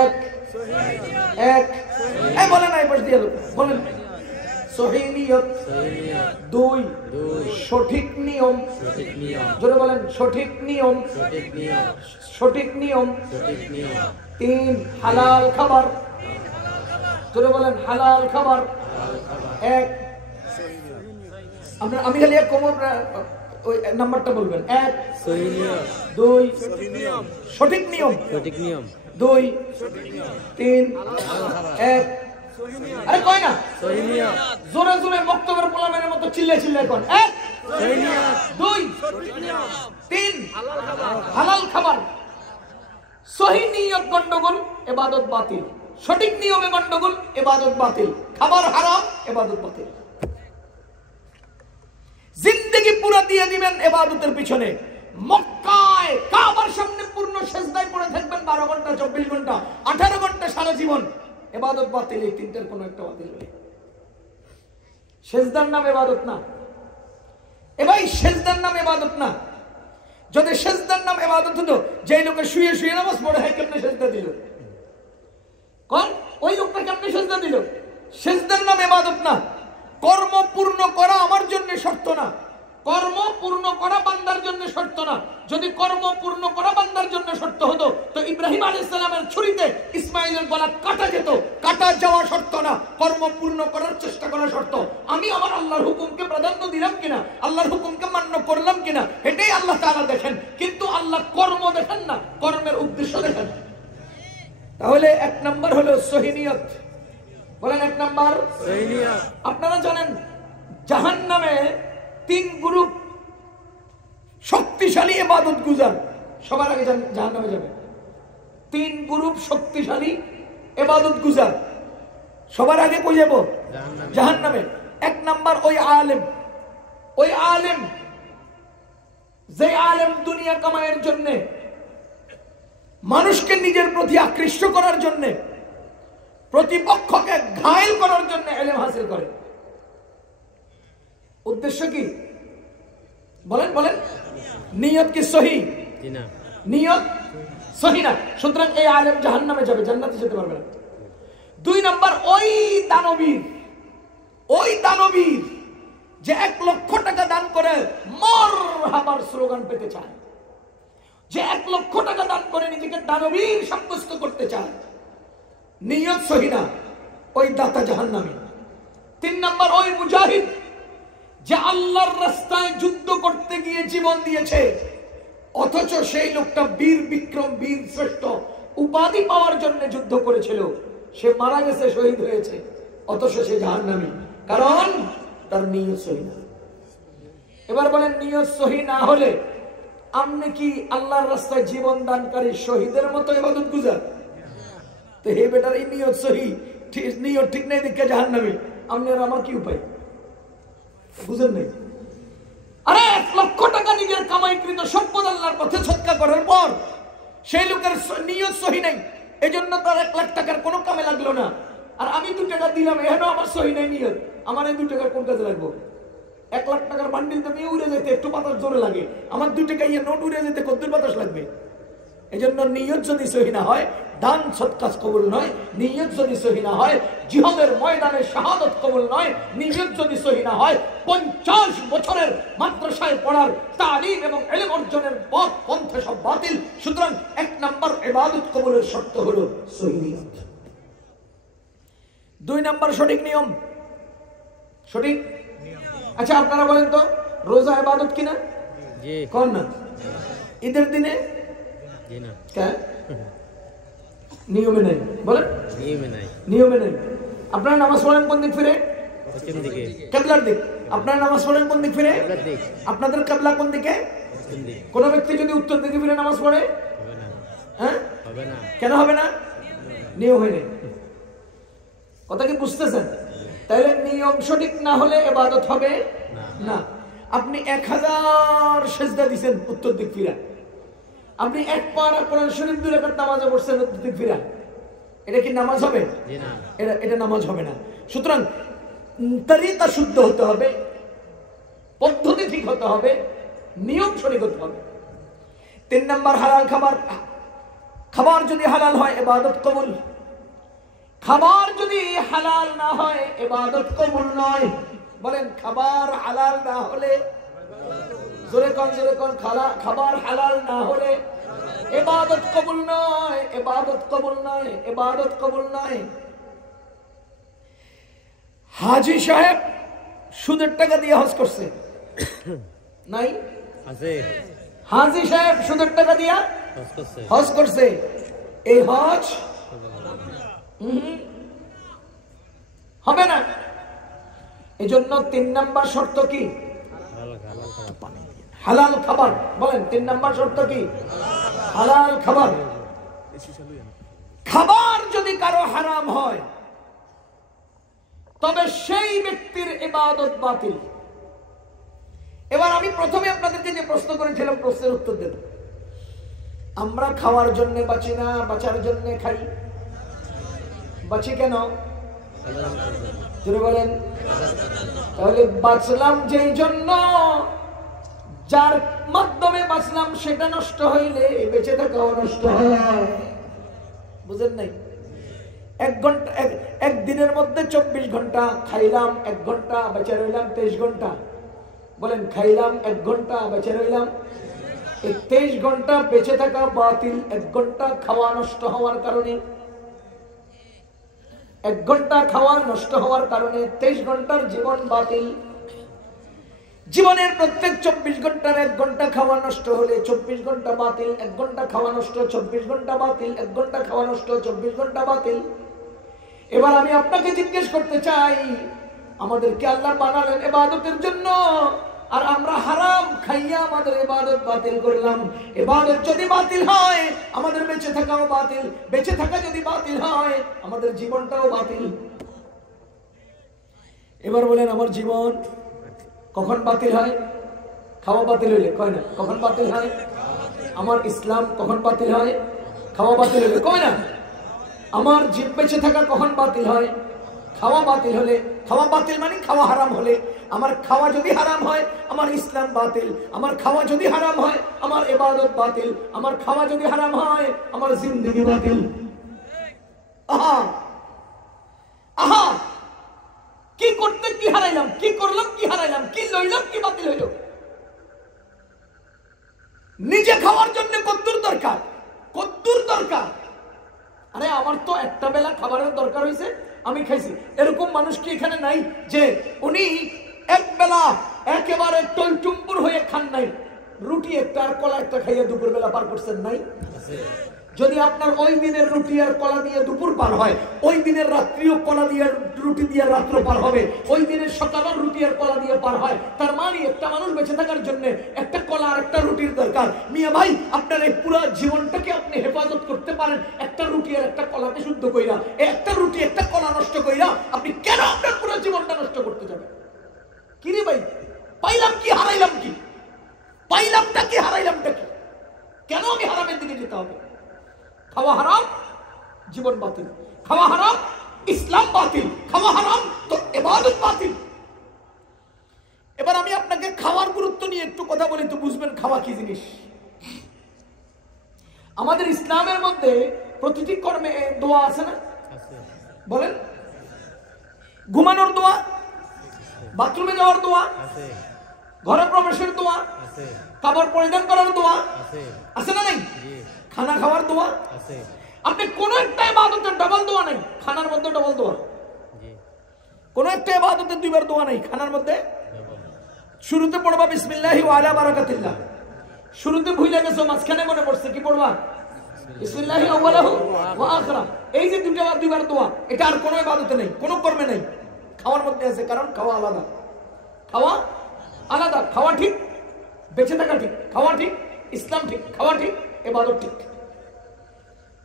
1 এই বলেন, এই পাশ দিয়ে বলেন সহিহ নিয়ত। 2, সঠিক নিয়ম। জোরে বলেন সঠিক নিয়ম, সঠিক নিয়ম। 3, হালাল খাবার। জোরে বলেন হালাল খাবার। 1, আমি খালি এক কম ওই নাম্বারটা বলবেন। 1, 2, সঠিক নিয়ম, 2, 3, 1। আরে কয় না? জোরে জোরে বক্তব্যের পোলামের মতো চিল্লাই চিল্লাই কর। 1, 2, 3, হালাল খাবার। সহিহ নিয়ত গন্ডগোল, ইবাদত বাতিল। সঠিক নিয়মে গন্ডগোল, ইবাদত বাতিল। খাবার হারাম, ইবাদত বাতিল। জিন্দেগি পুরো দিয়ে দিবেন ইবাদতের পিছনে। মক্কায় কাবার সামনে পূর্ণ সেজদায় পড়ে থাকবেন 12 ঘন্টা, 24 ঘন্টা, 18 ঘন্টা সারা জীবন। ইবাদত বাতিল। এই 3টার কোন একটা বাতিল হলে সেজদার নাম ইবাদত না। এ ভাই, সেজদার নাম ইবাদত না। যদি সেজদার নাম ইবাদত হতো, যেই লোকে শুয়ে শুয়ে নামাজ পড়ে হয় কেমনে সেজদা দিল? কোন ওই লোকটা কেমনে সেজদা দিল? সেজদার নাম ইবাদত না। কর্ম পূর্ণ করা আমার জন্য শর্ত না, কর্ম পূর্ণ করা বান্দার জন্য শর্ত না। যদি কর্ম পূর্ণ করা বান্দার জন্য শর্ত হতো, তো ইব্রাহিম আলাইহিস সালামের ছুরিতে ইসমাইলের গলা কাটা যেত। কাটা যাওয়া শর্ত না, কর্ম পূর্ণ করার চেষ্টা করা শর্ত। আমি আমার আল্লাহর হুকুমকে প্রাধান্য দিলাম কিনা, আল্লাহর হুকুমকে মান্য করলাম কিনা, এটাই আল্লাহ তাআলা দেখেন। কিন্তু আল্লাহ কর্ম দেখেন না, কর্মের উদ্দেশ্য দেখেন। তাহলে 1 নাম্বার হলো সহিহ নিয়ত। বলেন 1 নাম্বার সহিহ নিয়ত। আপনারা জানেন জাহান্নামে 3 গ্রুপ শক্তিশালী ইবাদত গুজার সবার আগে জাহান্নামে যাবে। 3 গ্রুপ শক্তিশালী ইবাদত গুজার সবার আগে কই যাব? জাহান্নামে। 1 নাম্বার ওই আলেম, ওই আলেম যে আলেম দুনিয়া কামাইয়ের জন্য, মানুষকে নিজের প্রতি আকৃষ্ট করার জন্য, প্রতিপক্ষকে ঘায়েল করার জন্য ইলম হাসিল করে। উদ্দেশ্য কি? বলেন বলেন। নিয়ত কি সহি? না, নিয়ত সহি না। সুতরাং এই আলেম জাহান্নামে যাবে, জান্নাতে যেতে পারবে না। 2 নাম্বার ওই দানবীর, ওই দানবীর যে 1 লক্ষ টাকা দান করে মারহাবার স্লোগান পেতে চায়, যে 1 লক্ষ টাকা দান করে নিজেকে দানবীর সাব্যস্ত করতে চায়, নিয়ত সহি না, ওই দাতা জাহান্নামী। 3 নাম্বার ওই মুজাহিদ যে আল্লাহর রাস্তায় যুদ্ধ করতে গিয়ে জীবন দিয়েছে, অথচ সেই লোকটা বীর বিক্রম, বীর শ্রেষ্ঠ উপাধি পাওয়ার জন্য যুদ্ধ করেছিল, সে মারা গেছে, শহীদ হয়েছে, অথচ সে জাহান্নামী, কারণ তার নিয়ত সহি না। এবার বলেন নিয়ত সহি না হলে আপনি কি আল্লাহর রাস্তায় জীবন দানকারী শহীদের মতো ইবাদত গুজার? তো হে বেটার এই নিয়ত সহি, নিয়ত ঠিক নেই দেখে জাহান্নামী, আপনি আর আমার কি উপায়? বুঝেন নাই? আরে 1 লক্ষ টাকা নিজের কামাইকৃত সম্পদ আল্লাহর পথে সদকা করার পর সেই লোকের নিয়ত সহি নাই, এজন্য তার 1 লাখ টাকার কোনো কামে লাগলো না। আর আমি 2 টাকা দিলাম, এখানেও আমার সহি নাই নিয়ত, আমার এই 2 টাকার কোন কাজে লাগবো? 1 লাখ টাকার বান্ডিল তো নিয়ে উড়ে যেতে একটু বাতাস জোরে লাগে, আমার 2 টাকা ইয়ে নোট উড়ে যেতে কতদূর বাতাস লাগবে? এজন্য নিয়ত যদি সহি না হয় দান সদকা কবুল নয়, নিয়ত যদি সহি না হয় জিহাদের ময়দানে শাহাদাত কবুল নয়, নিয়ত যদি সহি না হয় 50 বছরের মাদ্রাসায় পড়ার তালিম এবং ইলম অর্জনের পথ পন্থা সব বাতিল। সুতরাং 1 নাম্বার ইবাদত কবুলের শর্ত হলো সহি নিয়ত। 2 নাম্বার সঠিক নিয়ম, সঠিক। আচ্ছা আপনারা বলেন তো রোজা ইবাদত কিনা? জি। কোন না? ঈদের দিনে জি না। কেন? নিয়মে নাই। বলেন নিয়মে নাই, নিয়মে নাই। আপনারা নামাজ পড়েন কোন দিক ফিরে? পশ্চিম দিকে, কিবলার দিক। আপনারা নামাজ পড়েন কোন দিক ফিরে? কিবলার দিক। আপনাদের কিবলা কোন দিকে? পশ্চিম দিক। কোন ব্যক্তি যদি উত্তর দিকে ফিরে নামাজ পড়ে হবে না। হ্যাঁ হবে না। কেন হবে না? নিয়ম হয় নাই। কথা কি বুঝতেছেন? তাহলে নিয়ম সঠিক না হলে ইবাদত হবে না। আপনি 1000 সিজদা দিবেন উত্তর দিক ফিরা, আপনি 1 পারা কোরআন শরীফ 2 রাকাত নামাজে পড়ছেন উত্তর দিক ফিরা, এটা কি নামাজ হবে? জি না, এটা নামাজ হবে না। সুতরাং তরিকা শুদ্ধ হতে হবে, পদ্ধতি ঠিক হতে হবে, নিয়ম সঠিক হতে হবে। 3 নাম্বার হালাল খাবার। খাবার যদি হালাল হয় ইবাদত কবুল, খাবার যদি হালাল না হয় ইবাদত কবুল নয়। বলেন খাবার হালাল না হলে, জোরে কোন খাবার হালাল না হলে ইবাদত কবুল নয়, ইবাদত কবুল নয়, ইবাদত কবুল নয়। হাজী সাহেব সুদের টাকা দিয়ে হজ করছে নাই? আছে। হাজী সাহেব সুদের টাকা দিয়ে হজ করছে, এই হজ হবে না। এজন্য 3 নাম্বার শর্ত কি? হালাল খাবার। বলেন 3 নাম্বার শর্ত কি? হালাল খাবার। খাবার যদি কারো হারাম হয় তবে সেই ব্যক্তির ইবাদত বাতিল। এবার আমি প্রথমে আপনাদেরকে যে প্রশ্ন করেছিলাম প্রশ্নের উত্তর দেব। আমরা খাওয়ার জন্য বাঁচি না, বাঁচার জন্য খাই। বাঁচি কেন? বলেন। তাহলে বাঁচলাম যেই জন্য, যার মাধ্যমে বাঁচলাম সেটা নষ্ট হইলে বেঁচে থাকাও নষ্ট হয়। বুঝেন নাই? 1 ঘন্টা, এক দিনের মধ্যে 24 ঘন্টা, খাইলাম 1 ঘন্টা, বেঁচে রইলাম 23 ঘন্টা। বলেন খাইলাম 1 ঘন্টা, বেঁচে রইলাম। এই 23 ঘন্টা বেঁচে থাকা বাতিল। 1 ঘন্টা খাওয়া নষ্ট হওয়ার কারণে, 1 ঘন্টা খাওয়া নষ্ট হওয়ার কারণে 23 ঘন্টার জীবন বাতিল। জীবনের প্রত্যেক 24 ঘন্টার 1 ঘন্টা খাওয়া নষ্ট হলে 24 ঘন্টা বাতিল। 1 ঘন্টা খাওয়া নষ্ট, 24 ঘন্টা বাতিল। 1 ঘন্টা খাওয়া নষ্ট, 24 ঘন্টা বাতিল। এবার আমি আপনাকে জিজ্ঞেস করতে চাই, আমাদেরকে আল্লাহ বানালেন ইবাদতের জন্য, আর আমরা হারাম খাইয়া আমাদের ইবাদত বাতিল করলাম। ইবাদত যদি বাতিল হয় আমাদের বেঁচে থাকাও বাতিল, বেঁচে থাকা যদি বাতিল হয় আমাদের জীবনটাও বাতিল। এবার বলেন আমার জীবন কখন বাতিল হয়? খাওয়া বাতিল হইলে। কয় না? কখন বাতিল হয়? আমার ইসলাম কখন বাতিল হয়? খাওয়া বাতিল হইলে। কয় না? আমার জীব বেঁচে থাকা কখন বাতিল হয়? খাওয়া বাতিল হলে। খাওয়া বাতিল মানে খাওয়া হারাম হলে। আমার খাওয়া যদি হারাম হয় আমার ইসলাম বাতিল। আমার খাওয়া যদি হারাম হয় আমার ইবাদত বাতিল। আমার খাওয়া যদি হারাম হয় আমার জিন্দেগি বাতিল। আহা আহা, কি করতে কি হারাইলাম, কি করলাম কি হারাইলাম, কি লইলাম কি বাতিল হইল। নিজে খাওয়ার জন্য কদ্দুর দরকার, কদ্দুর দরকার। আরে আমার তো একটা বেলা খাবারের দরকার হয়েছে, আমি খাইছি। এরকম মানুষ কি এখানে নাই যে উনি এক বেলা একেবারে টলটুম্পুর হয়ে খান নাই, রুটি একটা আর কলা একটা খাইয়া দুপুর বেলা পার করছেন? নাই? যদি আপনার ওই দিনের রুটি আর কলা দিয়ে দুপুর পার হয়, ওই দিনের রাত্রিও কলা দিয়ে রুটি দিয়ে রাত্র পার হবে, ওই দিনের সকালের রুটি আর কলা দিয়ে পার হয়, তার মানে একটা মানুষ বেঁচে থাকার জন্য একটা কলা আর একটা রুটির দরকার। মিয়া ভাই, আপনার এই পুরো জীবনটাকে আপনি হেফাজত করতে পারেন একটা রুটি আর একটা কলাকে শুদ্ধ কইরা, একটা রুটি একটা কলা নষ্ট কইরা আপনি কেন আপনার পুরো জীবনটা নষ্ট করতে যাবেন? কি রে ভাই, পাইলাম কি হারাইলাম কি? পাইলামটা কি হারাইলামটা কি? কেন আমি হারামের দিকে যেতে হবে? খাওয়া হারাম, জীবন বাতিল। খাওয়া হারাম, ইসলাম বাতিল। খাওয়া হারাম তো ইবাদত বাতিল। এবার আমি আপনাকে খাওয়ার গুরুত্ব নিয়ে একটু কথা বলি তো বুঝবেন খাওয়া কি জিনিস। আমাদের ইসলামের মধ্যে প্রতিটি কর্মে দোয়া আছে না? বলেন। ঘুমানোর দোয়া, বাথরুমে যাওয়ার দোয়া, ঘরে প্রবেশের দোয়া, কাপড় পরিধান করার দোয়া আছে না? নাই। খানা খাওয়ার দোয়া আছে। আপনি কোন একটা ইবাদতের ডাবল দোয়া নাই, খানার মধ্যে ডাবল দোয়া। কোন একটা ইবাদতের দুইবার দোয়া নাই, খানার মধ্যে। শুরুতে পড়বা বিসমিল্লাহি ওয়া আলা বারাকাতিল্লাহ, শুরুতে ভুলে গেছো, মাঝখানে মনে পড়ছে কি পড়বা? বিসমিল্লাহি আউয়ালাহু ওয়া আখিরা। এই যে দুইবার দোয়া, এটা আর কোনো ইবাদতে নেই, কোনো কর্মে নেই, খাওয়ার মধ্যে আছে। কারণ খাওয়া আলাদা, খাওয়া আলাদা। খাওয়া ঠিক, বেঁচে থাকা ঠিক। খাওয়া ঠিক, ইসলাম ঠিক। খাওয়া ঠিক, ইবাদত ঠিক।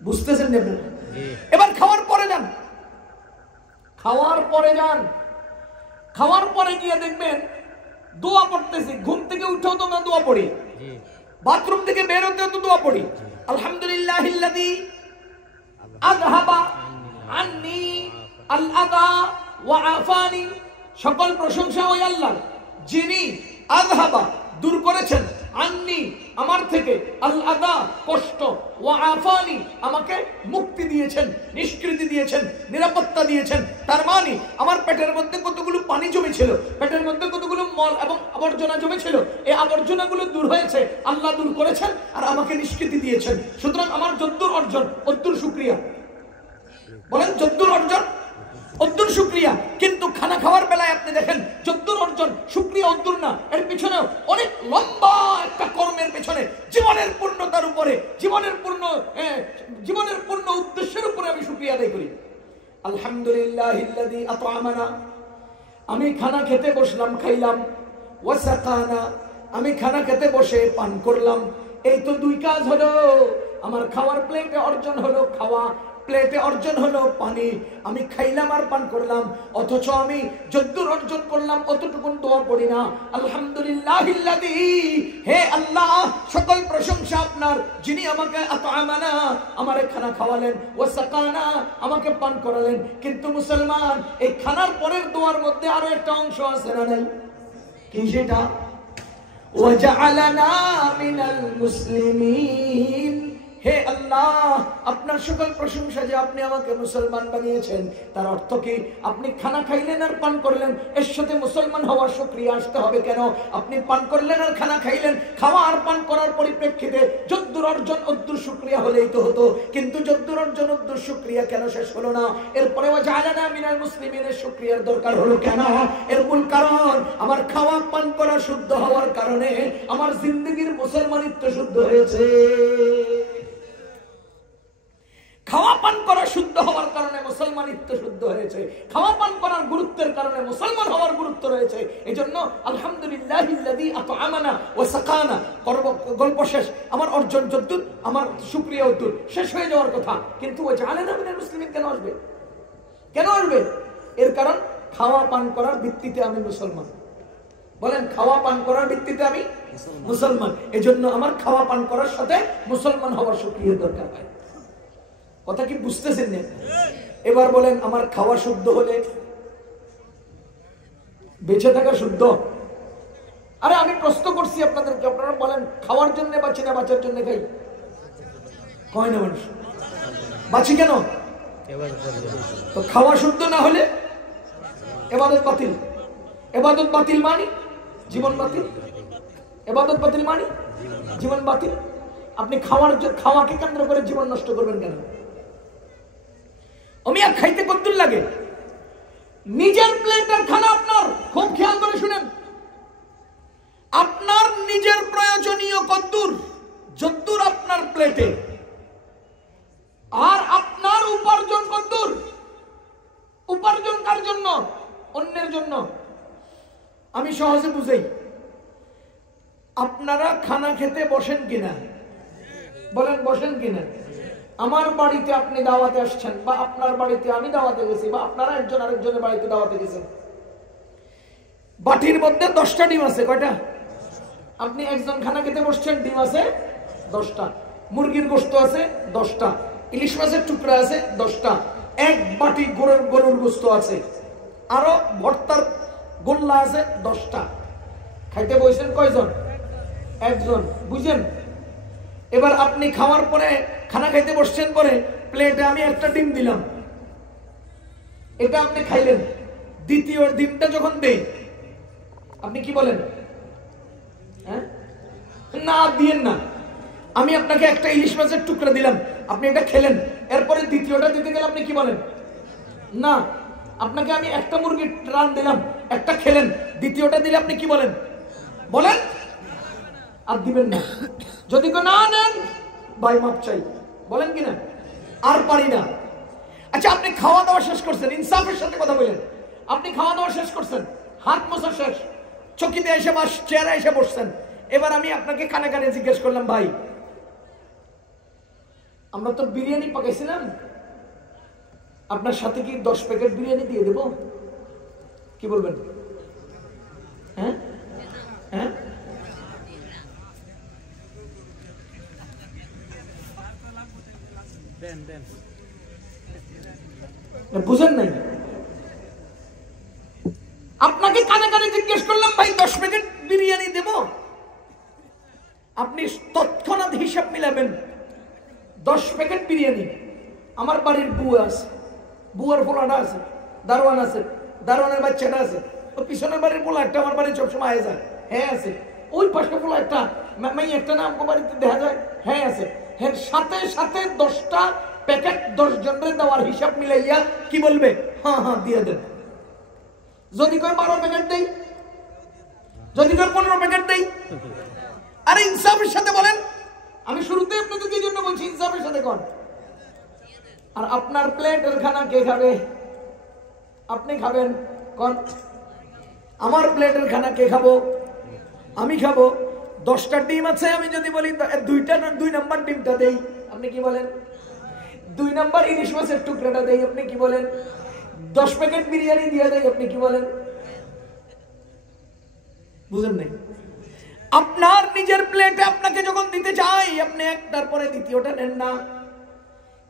বুঝতেছেন না? এবার খাওয়ার পরে যান, খাওয়ার পরে যান, খাওয়ার পরে গিয়ে দেখবেন দোয়া পড়তেছি। ঘুম থেকে উঠেও তো আমরা দোয়া পড়ি, বাথরুম থেকে বের হতেও তো দোয়া পড়ি। আলহামদুলিল্লাহিল্লাযী আযহাবা আন্নী আল আযা ওয়া আফানি। সকল প্রশংসা ওই আল্লাহর, যিনি আযহাবা দূর করেছেন, আন্নি আমার থেকে, আল আযা কষ্ট, ওয়া আফানি আমাকে মুক্তি দিয়েছেন, নিষ্কৃতি দিয়েছেন, নিরাপত্তা দিয়েছেন। তার মানে আমার পেটের মধ্যে কতগুলো পানি জমেছিল, পেটের মধ্যে কতগুলো মল এবং আবর্জনা জমেছিল, এই আবর্জনাগুলো দূর হয়েছে, আল্লাহ দূর করেছেন আর আমাকে নিষ্কৃতি দিয়েছেন। সুতরাং আমার যদ্দুর অর্জন অদ্দুর শুকরিয়া। বলেন যদ্দুর অর্জন অদ্দুর শুকরিয়া। কিন্তু খানা খাওয়ার বেলায় আপনি দেখেন যদ্দুর অর্জন শুকরিয়া অদ্দুর না, এর পিছনে অনেক লম্বা একটা কর্মের পেছনে, জীবনের পূর্ণতার উপরে, জীবনের পূর্ণ উদ্দেশ্যের উপরে আমি শুকরিয়া আদায় করি। আলহামদুলিল্লাহিল্লাযী আত'আমানা, আমি খানা খেতে বসলাম, খাইলাম। ওয়া সাকানা, আমি খানা খেতে বসে পান করলাম। এই তো দুই কাজ হলো। আমার খাওয়ার প্লেটে অর্জন হলো খাওয়া, প্লেটে অর্জন হলো পানি। আমি খাইলাম আর পান করলাম, অথচ আমি যদ্দুর অর্জন করলাম অতটুকুন দোয়া পড়ি না। আলহামদুলিল্লাহিল্লাযী, হে আল্লাহ সকল প্রশংসা আপনার, যিনি আমাকে আত'আমানা আমারে খানা খাওয়ালেন, ওয়া সাকানা আমাকে পান করালেন। কিন্তু মুসলমান, এই খানার পরের দোয়ার মধ্যে আরো একটা অংশ আছে না নাই? কি সেটা? ওয়া জাআলানা মিনাল মুসলিমিন। হে আল্লাহ, আপনার সকল প্রশংসা যে আপনি আমাকে মুসলমান বানিয়েছেন। তার অর্থ কি? আপনি খানা খাইলেন আর পান করলেন, এর সাথে মুসলমান হওয়ার শুকরিয়া আসতে হবে কেন? আপনি পান করলেন আর খানা খাইলেন, খাওয়া আর পান করার পরিপ্রেক্ষিতে যদ্দুর অর্জন অদ্দুর শুকরিয়া হলেই তো হতো। কিন্তু যদ্দুর অর্জন অদ্দুর শুকরিয়া কেন শেষ হলো না? এরপরে ওয়া জাআলানা মিনাল মুসলিমিনের শুকরিয়ার দরকার হলো কেন? এর মূল কারণ, আমার খাওয়া পান করা শুদ্ধ হওয়ার কারণে আমার জিন্দেগির মুসলমানিত্ব শুদ্ধ হয়েছে। খাওয়া পান করা শুদ্ধ হওয়ার কারণে মুসলমানিত্ব শুদ্ধ হয়েছে। খাওয়া পান করার গুরুত্বের কারণে মুসলমান হওয়ার গুরুত্ব রয়েছে। এই জন্য আলহামদুলিল্লাহিল্লাযী আত'আমানা ওয়া সাকানা, গল্প শেষ। আমার অর্জন যদ্দুর, আমার শুকরিয়া অদ্দুর, শেষ হয়ে যাওয়ার কথা। কিন্তু ওয়া জাআলানা মিনাল মুসলিমিন কেন আসবে? কেন আসবে? এর কারণ খাওয়া পান করার ভিত্তিতে আমি মুসলমান। বলেন, খাওয়া পান করার ভিত্তিতে আমি মুসলমান। এজন্য আমার খাওয়া পান করার সাথে মুসলমান হওয়ার শুকরিয়ার দরকার হয়। কথা কি বুঝতেছেন না? এবার বলেন, আমার খাওয়া শুদ্ধ হলে বেঁচে থাকা শুদ্ধ। আরে আমি প্রশ্ন করছি আপনাদেরকে, আপনারা বলেন খাওয়ার জন্য বাঁচি না বাঁচার জন্য খাই? কয় না মানুষ বাঁচি কেন? তো খাওয়া শুদ্ধ না হলে ইবাদত বাতিল। ইবাদত বাতিল মানে জীবন বাতিল। ইবাদত বাতিল মানে জীবন বাতিল। আপনি খাওয়াকে কেন্দ্র করে জীবন নষ্ট করবেন কেন? ওমিয়া খাইতে কদ্দুর লাগে? নিজের প্লেটের খানা আপনার, খুব খেয়াল করে শুনেন, আপনার নিজের প্রয়োজনীয় কদ্দুর, যদ্দুর আপনার প্লেটে, উপার্জন কার জন্য? অন্যের জন্য। আমি সহজে বুঝাই, আপনারা খানা খেতে বসেন কিনা? বলেন বসেন কিনা? আমার বাড়িতে আপনি দাওয়াতে আসছেন, বা আপনার বাড়িতে আমি দাওয়াতে গেছি, বা আপনারা একজন আরেকজনের বাড়িতে দাওয়াতে গেছেন। বাটির মধ্যে 10টা ডিম আছে। কয়টা? আপনি একজন খানা খেতে বসছেন, ডিম আছে 10টা, মুরগির গোশত আছে 10টা, ইলিশ মাছের টুকরা আছে 10টা, এক বাটি গরুর গোশত আছে, আরো ভর্তার গোল্লা আছে 10টা। খাইতে বসেন কয়জন? একজন। বুঝেন? এবার আপনি খাওয়ার পরে, খানা খাইতে বসছেন, পরে প্লেটে আমি একটা ডিম দিলাম, এটা আপনি খাইলেন। দ্বিতীয় ডিমটা যখন দেই, আপনি কি বলেন? হ্যাঁ, না দিয়েন না। আমি আপনাকে একটা ইলিশ মাছের টুকরা দিলাম, আপনি এটা খেলেন, এরপরে দ্বিতীয়টা দিতে গেলে আপনি কি বলেন? না। আপনাকে আমি একটা মুরগির রান দিলাম, একটা খেলেন, দ্বিতীয়টা দিলে আপনি কি বলেন? বলেন। আর দিবেন না। যদি না নেন, ভাই মাপ চাই। বলেন কিনা? আর পারি না। আচ্ছা, আপনি খাওয়া দাওয়া শেষ করছেন, ইনসাফের সাথে কথা বলেন। আপনি খাওয়া দাওয়া শেষ করছেন, হাত মোছা শেষ, চকিতে এসে বা চেয়ারে এসে বসছেন। এবার আমি আপনাকে কানে কানে জিজ্ঞেস করলাম, ভাই আমরা তো বিরিয়ানি পাকাইছিলাম, আপনার সাথে কি 10 প্যাকেট বিরিয়ানি দিয়ে দেব? কি বলবেন? হ্যাঁ হ্যাঁ, বুঝেন নাই? আপনাকে কানে কানে জিজ্ঞেস করলাম, ভাই 10 প্যাকেট বিরিয়ানি দেব? আপনি তৎক্ষণাৎ হিসাব মিলাবেন। 10 প্যাকেট বিরিয়ানি, আমার বাড়ির বুয়া আছে, বুয়ার পোলাটা আছে, দারোয়ান আছে, দারোয়ানের বাচ্চাটা আছে, ও পিছনের বাড়ির পোলা একটা আমার বাড়ি সবসময় আয় যায়, হ্যাঁ আছে। ওই পাশে পোলা একটা মাই একটা না আমার বাড়িতে দেখা যায়, হ্যাঁ আছে। হ্যাঁ, সাথে সাথে 10টা প্যাকেট 10 জনের দেওয়ার হিসাব মিলাইয়া কি বলবে? হ্যাঁ হ্যাঁ দিয়ে দেন। যদি কয় 12 প্যাকেট দেই, যদি কয় 15 প্যাকেট দেই, আরে ইনসাফের সাথে বলেন। আমি শুরুতে আপনাদের কি জন্য বলছি, ইনসাফের সাথে কোন। আর আপনার প্লেটের খানা কে খাবে? আপনি খাবেন কোন? আমার প্লেটের খানা কে খাবো? আমি খাবো। 10টা ডিম আছে, আমি যদি বলি 2 নাম্বার ডিমটা দেই, আপনি কি বলেন? 2 নাম্বার ইলিশ মাছের টুকরাটা দেই, আপনি কি বলেন? 10 প্যাকেট বিরিয়ানি দিয়ে দেই, আপনি কি বলেন? বুঝেন নাই? আপনার নিজের প্লেটে আপনাকে যখন দিতে চাই, আপনি একটার পরে দ্বিতীয়টা নেন না।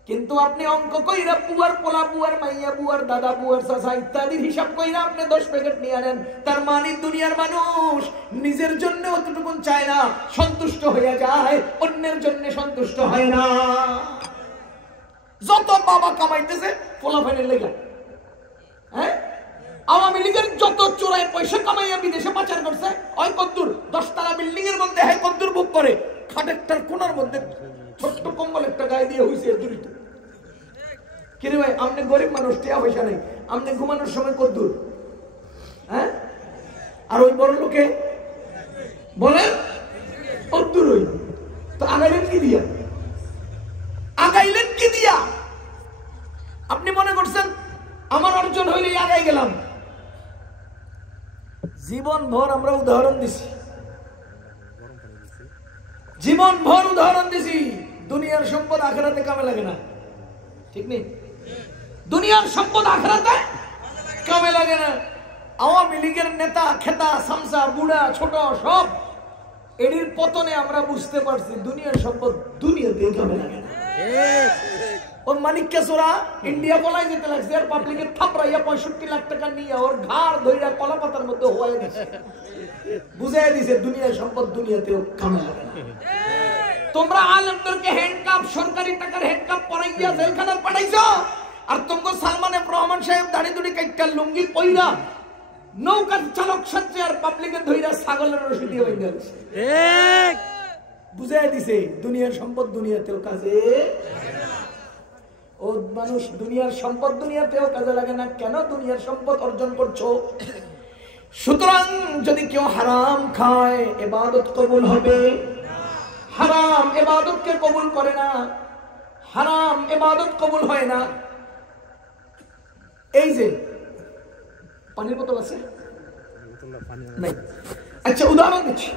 কিন্তু আপনি অঙ্ক কইরা বুয়ার পোলা, বুয়ার মাইয়া, বুয়ার দাদা, বুয়ার চাচা ইত্যাদির হিসাব কইরা আপনি 10 প্যাকেট নিয়ে আনেন। তার মানে দুনিয়ার মানুষ নিজের জন্য অতটুকু চায় না, সন্তুষ্ট হয়ে যায়, অন্যের জন্য সন্তুষ্ট হয় না। যত বাবা কামাইতেছে ফলাফলের লেগে, হ্যাঁ, আওয়ামী লীগের যত চোরাই পয়সা কামাইয়া বিদেশে পাচার করছে, ওই কদ্দুর 10 তলা বিল্ডিং এর মধ্যে হ্যাঁ কদ্দুর বুক করে, খাটেরটার কোনার মধ্যে ছোট্ট কম্বল একটা গায়ে দিয়ে হইছে দূরিত। কিরে ভাই, আপনি গরিব মানুষ, টিয়া পয়সা নেই, আপনি ঘুমানোর সময় কদ্দুর? হ্যাঁ, আর ওই বড় লোকে বলেন কদ্দুর। ওই তো আগাইলেন কি দিয়া? আগাইলেন কি দিয়া? আপনি মনে করছেন আমার অর্জন হইলেই আগাই গেলাম? জীবন ভর আমরা উদাহরণ দিছি, জীবন ভর উদাহরণ দিছি, দুনিয়ার সম্পদ আখেরাতে কামে লাগে না। ঠিক নেই? দুনিয়ার সম্পদ আখেরাতে কামে লাগে না। আওয়ামী লীগের নেতা, খেতা, সামসা, বুড়া, ছোট সব এর পতনে আমরা বুঝতে পারছি দুনিয়ার সম্পদ দুনিয়াতে কামে লাগে না। ওর মানিককে চোরা ইন্ডিয়া পলাই যেতে লাগছে, আর পাবলিকে থাপড়াইয়া 65 লাখ টাকা নিয়ে ওর ঘাড় ধইরা কলা পাতার মধ্যে হওয়াই দিছে, বুঝাই দিছে দুনিয়ার সম্পদ দুনিয়াতেও কামে লাগে না। তোমরা আলেমদেরকে হ্যান্ডকাপ, সরকারি টাকার হ্যান্ডকাপ পরাইয়া জেলখানায় পাঠাইছো, আর তোমরা সালমান এফ রহমান সাহেব দাড়ি দুড়ি কাইটা লুঙ্গি পইরা নৌকার চালক সাজে আর পাবলিকে ধইরা ছাগলের রশি দিয়ে বাইন্ধা দিছে। ঠিক বুঝাই দিছে দুনিয়ার সম্পদ দুনিয়াতেও কাজে। ও মানুষ, দুনিয়ার সম্পদ দুনিয়াতেও কাজে লাগে না কেন? দুনিয়ার সম্পদ অর্জন করছো। সুতরাং যদি কেউ হারাম খায়, ইবাদত কবুল হবে? হারাম ইবাদতকে কবুল করে না, হারাম ইবাদত কবুল হয় না। এই যে পানির বোতল আছে নাই, আচ্ছা উদাহরণ দিচ্ছি,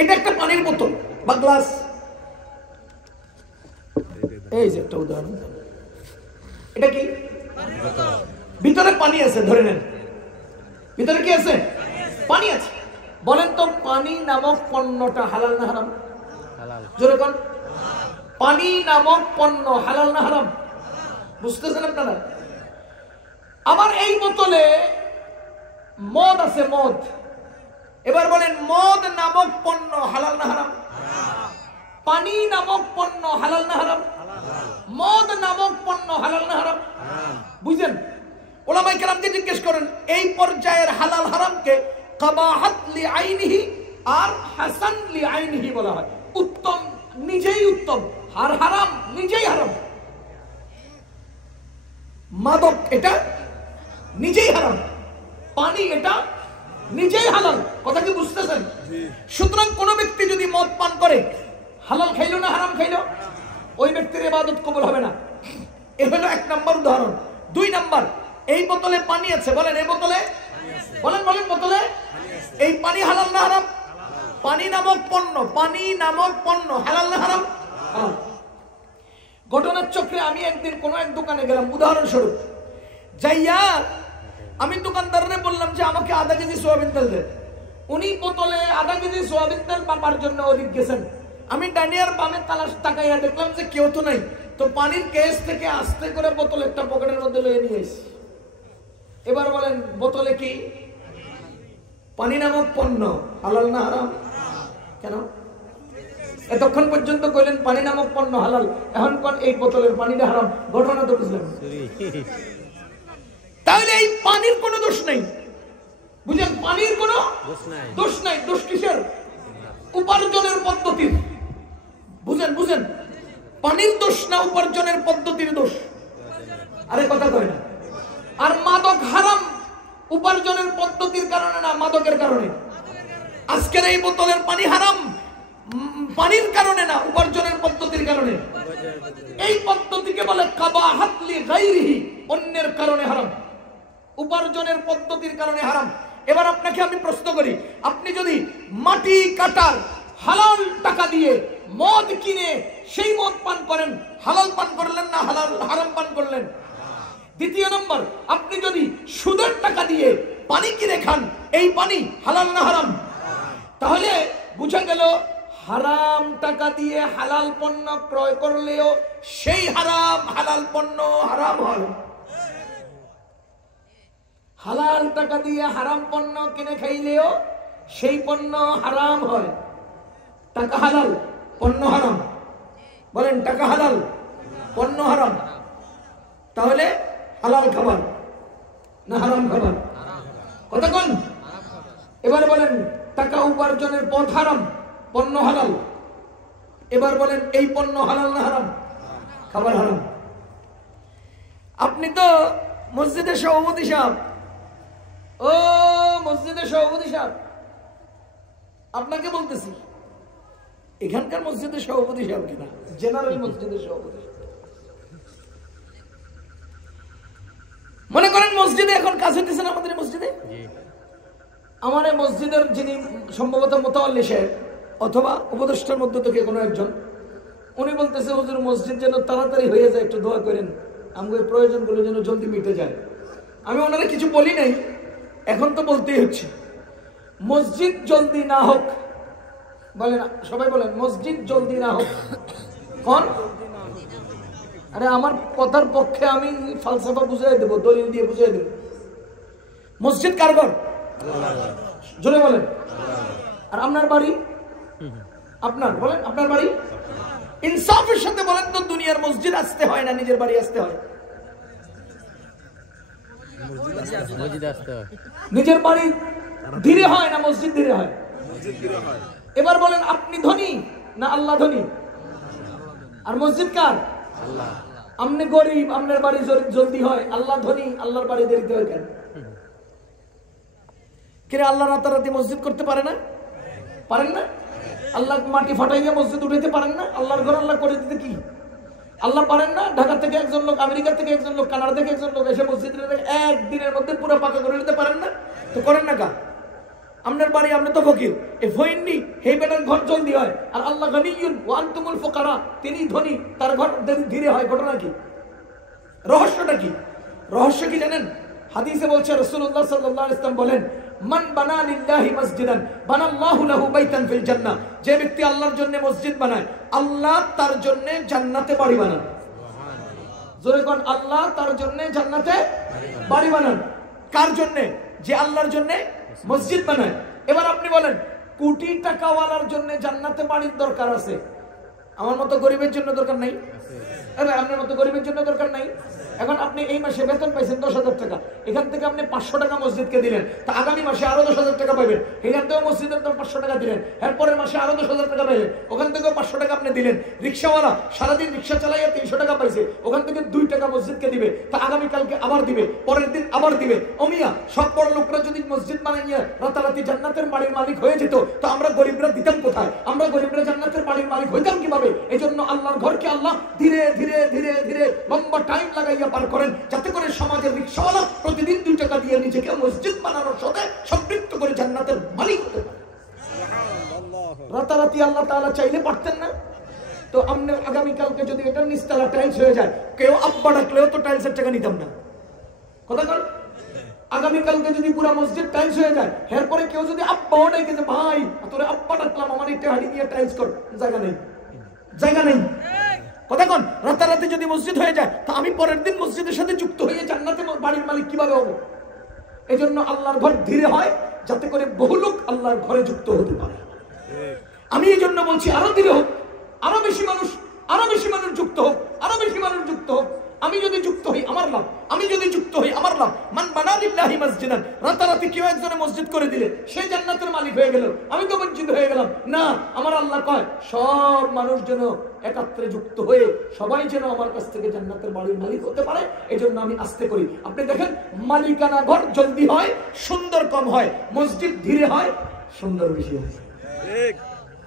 এটা একটা পানির বোতল বা গ্লাস, এই যে একটা উদাহরণ, এটা কি ভিতরে পানি আছে, ধরে নেন ভিতরে কি আছে, পানি আছে। বলেন তো পানি নামক পণ্যটা হালাল না হারাম? জোরে কোন, পানি নামক পণ্য হালাল না হারাম? বুঝতেছেন আপনারা? আবার এই বোতলে মদ আছে, মদ, এবার বলেন মদ নামক পণ্য হালাল না হারাম? পানি নামক পণ্য হালাল না হারাম? মদ নামক পণ্য হালাল না হারাম? বুঝলেন? ওলামায়ে কেরামকে জিজ্ঞেস করেন এই পর্যায়ের হালাল হারামকে কাবাহাত লিআইনিহি আর হাসান লিআইনিহি বলা হয়। উত্তম নিজেই উত্তম, আর হারাম নিজেই হারাম। মাদক এটা নিজেই হারাম, পানি এটা নিজেই হালাল। কথা কি বুঝতেছেন? সুতরাং কোন ব্যক্তি যদি মদ পান করে হালাল খাইলো না হারাম খাইলো, ওই ব্যক্তির ইবাদত কবুল হবে না। এ হলো এক নম্বর উদাহরণ। দুই নম্বর, এই বোতলে পানি আছে, বলেন এই বোতলে, বলেন বলেন বোতলে এই পানি হালাল না হারাম? পানি নামক পণ্য, পানি নামক পণ্য হালাল না হারাম? হালাল। ঘটনার চক্রে আমি একদিন কোন এক দোকানে গেলাম, উদাহরণস্বরূপ যাইয়া আমি দোকানদাররে বললাম যে আমাকে আধা কেজি সোয়াবিন তেল দেন। উনি বোতলে আধা কেজি সোয়াবিন তেল পাবার জন্য ওদিক গেছেন। আমি ডানিয়ার বামে তালাশ তাকাইয়া দেখলাম যে কেউ তো নাই, তো পানির কেস থেকে আস্তে করে বোতল একটা পকেটের মধ্যে লয়ে নিয়ে এসেছি। এবার বলেন বোতলে কি পানি নামক পণ্য হালাল না হারাম? কেন এতক্ষণ পর্যন্ত কইলেন পানি নামক পণ্য হালাল, এখন কোন এই বোতলের পানিটা হারাম? ঘটনা তো বুঝলেন? তাহলে এই পানির কোনো দোষ নেই, বুঝলেন? পানির কোনো দোষ নাই। দোষ কিসের? উপার্জনের পদ্ধতির। বুঝেন বুঝেন, পানির দোষ না উপার্জনের পদ্ধতির দোষ। আরে কথা কয় না। আর মাদক হারাম উপার্জনের পদ্ধতির কারণে না, মাদকের কারণে। আজকের এই বোতলের পানি হারাম পানির কারণে না, উপার্জনের পদ্ধতির কারণে। এই পদ্ধতিকে বলে কাবাহাত লিগাইরিহি, অন্যের কারণে হারাম, উপার্জনের পদ্ধতির কারণে হারাম। এবার আপনাকে আমি প্রশ্ন করি, আপনি যদি মাটি কাটার হালাল টাকা দিয়ে মদ কিনে সেই মদ পান করেন, হালাল পান করলেন না হালাল হারাম পান করলেন? দ্বিতীয় নম্বর, আপনি যদি সুদের টাকা দিয়ে পানি কিনে খান, এই পানি হালাল না হারাম? তাহলে বুঝা গেল হারাম টাকা দিয়ে হালাল পণ্য ক্রয় করলেও সেই হারাম হালাল পণ্য হারাম হয়। হালাল টাকা দিয়ে হারাম পণ্য কিনে খাইলেও সেই পণ্য হারাম হয়। টাকা হালাল, পণ্য হারাম। বলেন টাকা হালাল, পণ্য হারাম। তাহলে হালাল খাবার না হারাম খাবার? কথা কোন? এবার বলেন টাকা উপার্জনের পথ হারাম, পণ্য হালাল। এবার বলেন এই পণ্য হালাল না হারাম? খাবার হারাম। আপনি তো মসজিদের সভাপতি সাহেব, ও মসজিদের সভাপতি সাহেব, আপনাকে বলতেছি, এখানকার মসজিদের সভাপতি সাহেব কিনা, জেনারেল মসজিদের সভাপতি। মনে করেন মসজিদে এখন কাজ হইতেছে না, আমাদের মসজিদে, আমার এই মসজিদের যিনি সম্ভবত মোতাওয়াল্লি সাহেব অথবা উপদেষ্টার মধ্যে থেকে কোনো একজন, উনি বলতেছে হুজুর মসজিদ যেন তাড়াতাড়ি হয়ে যায়, একটু দোয়া করেন, আমাদের প্রয়োজনগুলো যেন জলদি মিটে যায়। আমি ওনারা কিছু বলি নাই, এখন তো বলতেই হচ্ছে। মসজিদ জলদি না হোক, বলেন সবাই বলেন মসজিদ জলদি না হোক। কোন? আরে আমার কথার পক্ষে আমি ফালসাফা বুঝাই দেবো, দলিল দিয়ে বুঝাই দেবো। মসজিদ কার ঘর? জোরে বলেন। আর আপনার বাড়ি? আপনার বলেন আপনার বাড়ি। ইনসাফের সাথে বলেন তো, দুনিয়ার মসজিদ আসতে হয় না নিজের বাড়ি আসতে হয়? নিজের বাড়ি ধীরে হয় না মসজিদ ধীরে হয়? এবার বলেন আপনি ধনী না আল্লাহ ধনী? আর মসজিদ কার? আল্লাহ। আপনি গরিব, আপনার বাড়ি জলদি হয়, আল্লাহ ধনী, আল্লাহর বাড়ি দেরিতে হয় কেন? কিরে আল্লাহ রাতারাতি মসজিদ করতে পারে না? পারেন না? আল্লাহ মাটি ফাটাইয়া মসজিদ উঠাইতে পারেন না? আল্লাহর ঘর আল্লাহ করে দিতে কি আল্লাহ পারেন না? ঢাকা থেকে একজন লোক, আমেরিকা থেকে একজন লোক, কানাডা থেকে একজন লোক এসে মসজিদের একদিনের মধ্যে পুরো পাকা করে নিতে পারেন না? তো করেন না কা? আপনার বাড়ি, আপনি তো ফকির, এই ফইননি হেই বেটার ঘর জলদি হয়, আর আল্লাহ গনিয়ুন ওয়া আনতুমুল ফুকারা, তিনি ধনী, তার ঘর ধীরে হয়। ঘটনা কি? রহস্যটা কি? রহস্য কি জানেন? হাদিসে বলছে, রাসূলুল্লাহ সাল্লাল্লাহু আলাইহি ওয়াসাল্লাম বলেন, মান বানা লিল্লাহি মসজিদান বানাল্লাহু লাহু বাইতান ফিল জান্নাহ, যে ব্যক্তি আল্লাহর জন্য মসজিদ বানায়, আল্লাহ তার জন্য জান্নাতে বাড়ি বানান। জোরে কোন, আল্লাহ তার জন্য জান্নাতে বাড়ি বানান। কার জন্য? যে আল্লাহর জন্য মসজিদ বানায়। এবার আপনি বলেন, কোটি টাকাওয়ালার জন্য জান্নাতে বাড়ির দরকার আছে, আমার মতো গরিবের জন্য দরকার নাই? আপনার মতো গরিবের জন্য দরকার নাই? এখন আপনি এই মাসে বেতন পাইছেন 10,000 টাকা, এখান থেকে আপনি 500 টাকা মসজিদকে দিলেন, তা আগামী মাসে আরো 10,000 টাকা পাবেন, এখান থেকেও মসজিদের 500 টাকা দিলেন, এরপরের মাসে আরো 10,000 টাকা পাইলেন, ওখান থেকেও 500 টাকা আপনি দিলেন। রিক্সাওয়ালা সারাদিন রিক্সা চালাইয়া 300 টাকা পাইছে, ওখান থেকে 2 টাকা মসজিদকে দিবে, তা আগামীকালকে আবার দিবে, পরের দিন আবার দিবে। অমিয়া সব বড় লোকরা যদি মসজিদ বানাইয়া রাতারাতি জান্নাতের বাড়ির মালিক হয়ে যেত, তো আমরা গরিবরা দিতাম কোথায়? আমরা গরিবরা জান্নাতের বাড়ির মালিক হইতাম কিভাবে? এই জন্য আল্লাহর ঘরকে আল্লাহ ধীরে ধীরে ধীরে ধীরে লম্বা টাইম লাগাইয়া পার করেন, যাতে করে সমাজের রিক্সাওয়ালা প্রতিদিন 2 টাকা দিয়ে নিজেকে মসজিদ বানানোর সাথে সম্পৃক্ত করে জান্নাতের মালিক হতে পারে। রাতারাতি আল্লাহ তাআলা চাইলে পারতেন না? তো আমরা আগামীকালকে যদি এটা নিস্তালা টাইলস হয়ে যায়, কেউ আব্বা ডাকলেও তো টাইলসের টাকা নিতাম না। কথা কর, আগামীকালকে যদি পুরো মসজিদ টাইলস হয়ে যায়, এরপরে কেউ যদি আব্বাও ডাকে যে ভাই তোরে আব্বা ডাকলাম, আমার একটা হাড়ি নিয়ে টাইলস কর, জায়গা নেই, জায়গা নেই। কথা কন, রাতারাতি যদি মসজিদ হয়ে যায়, তা আমি পরের দিন মসজিদের সাথে যুক্ত হয়ে জান্নাতে বাড়ির মালিক কিভাবে হবো? এই জন্য আল্লাহর ঘর ধীরে হয়, যাতে করে বহু লোক আল্লাহর ঘরে যুক্ত হতে পারে। আমি এই জন্য বলছি, আরো ধীরে হোক, আরো বেশি মানুষ যুক্ত হোক, আরো বেশি মানুষ যুক্ত হোক। আমি যদি যুক্ত হই আমার লাভ, আমি যদি যুক্ত হই আমার লাভ। মান বানা লিল্লাহি মসজিদান, রাতারাতি কেউ একজনে মসজিদ করে দিলে সে জান্নাতের মালিক হয়ে গেল, আমি তো বঞ্চিত হয়ে গেলাম না। আমার আল্লাহ কয়, সব মানুষ যেন একাত্রে যুক্ত হয়ে সবাই যেন আমার কাছ থেকে জান্নাতের বাড়ির মালিক হতে পারে। এই জন্য আমি আস্তে করি। আপনি দেখেন, মালিকানা ঘর জলদি হয়, সুন্দর কম হয়, মসজিদ ধীরে হয়, সুন্দর বেশি হয়,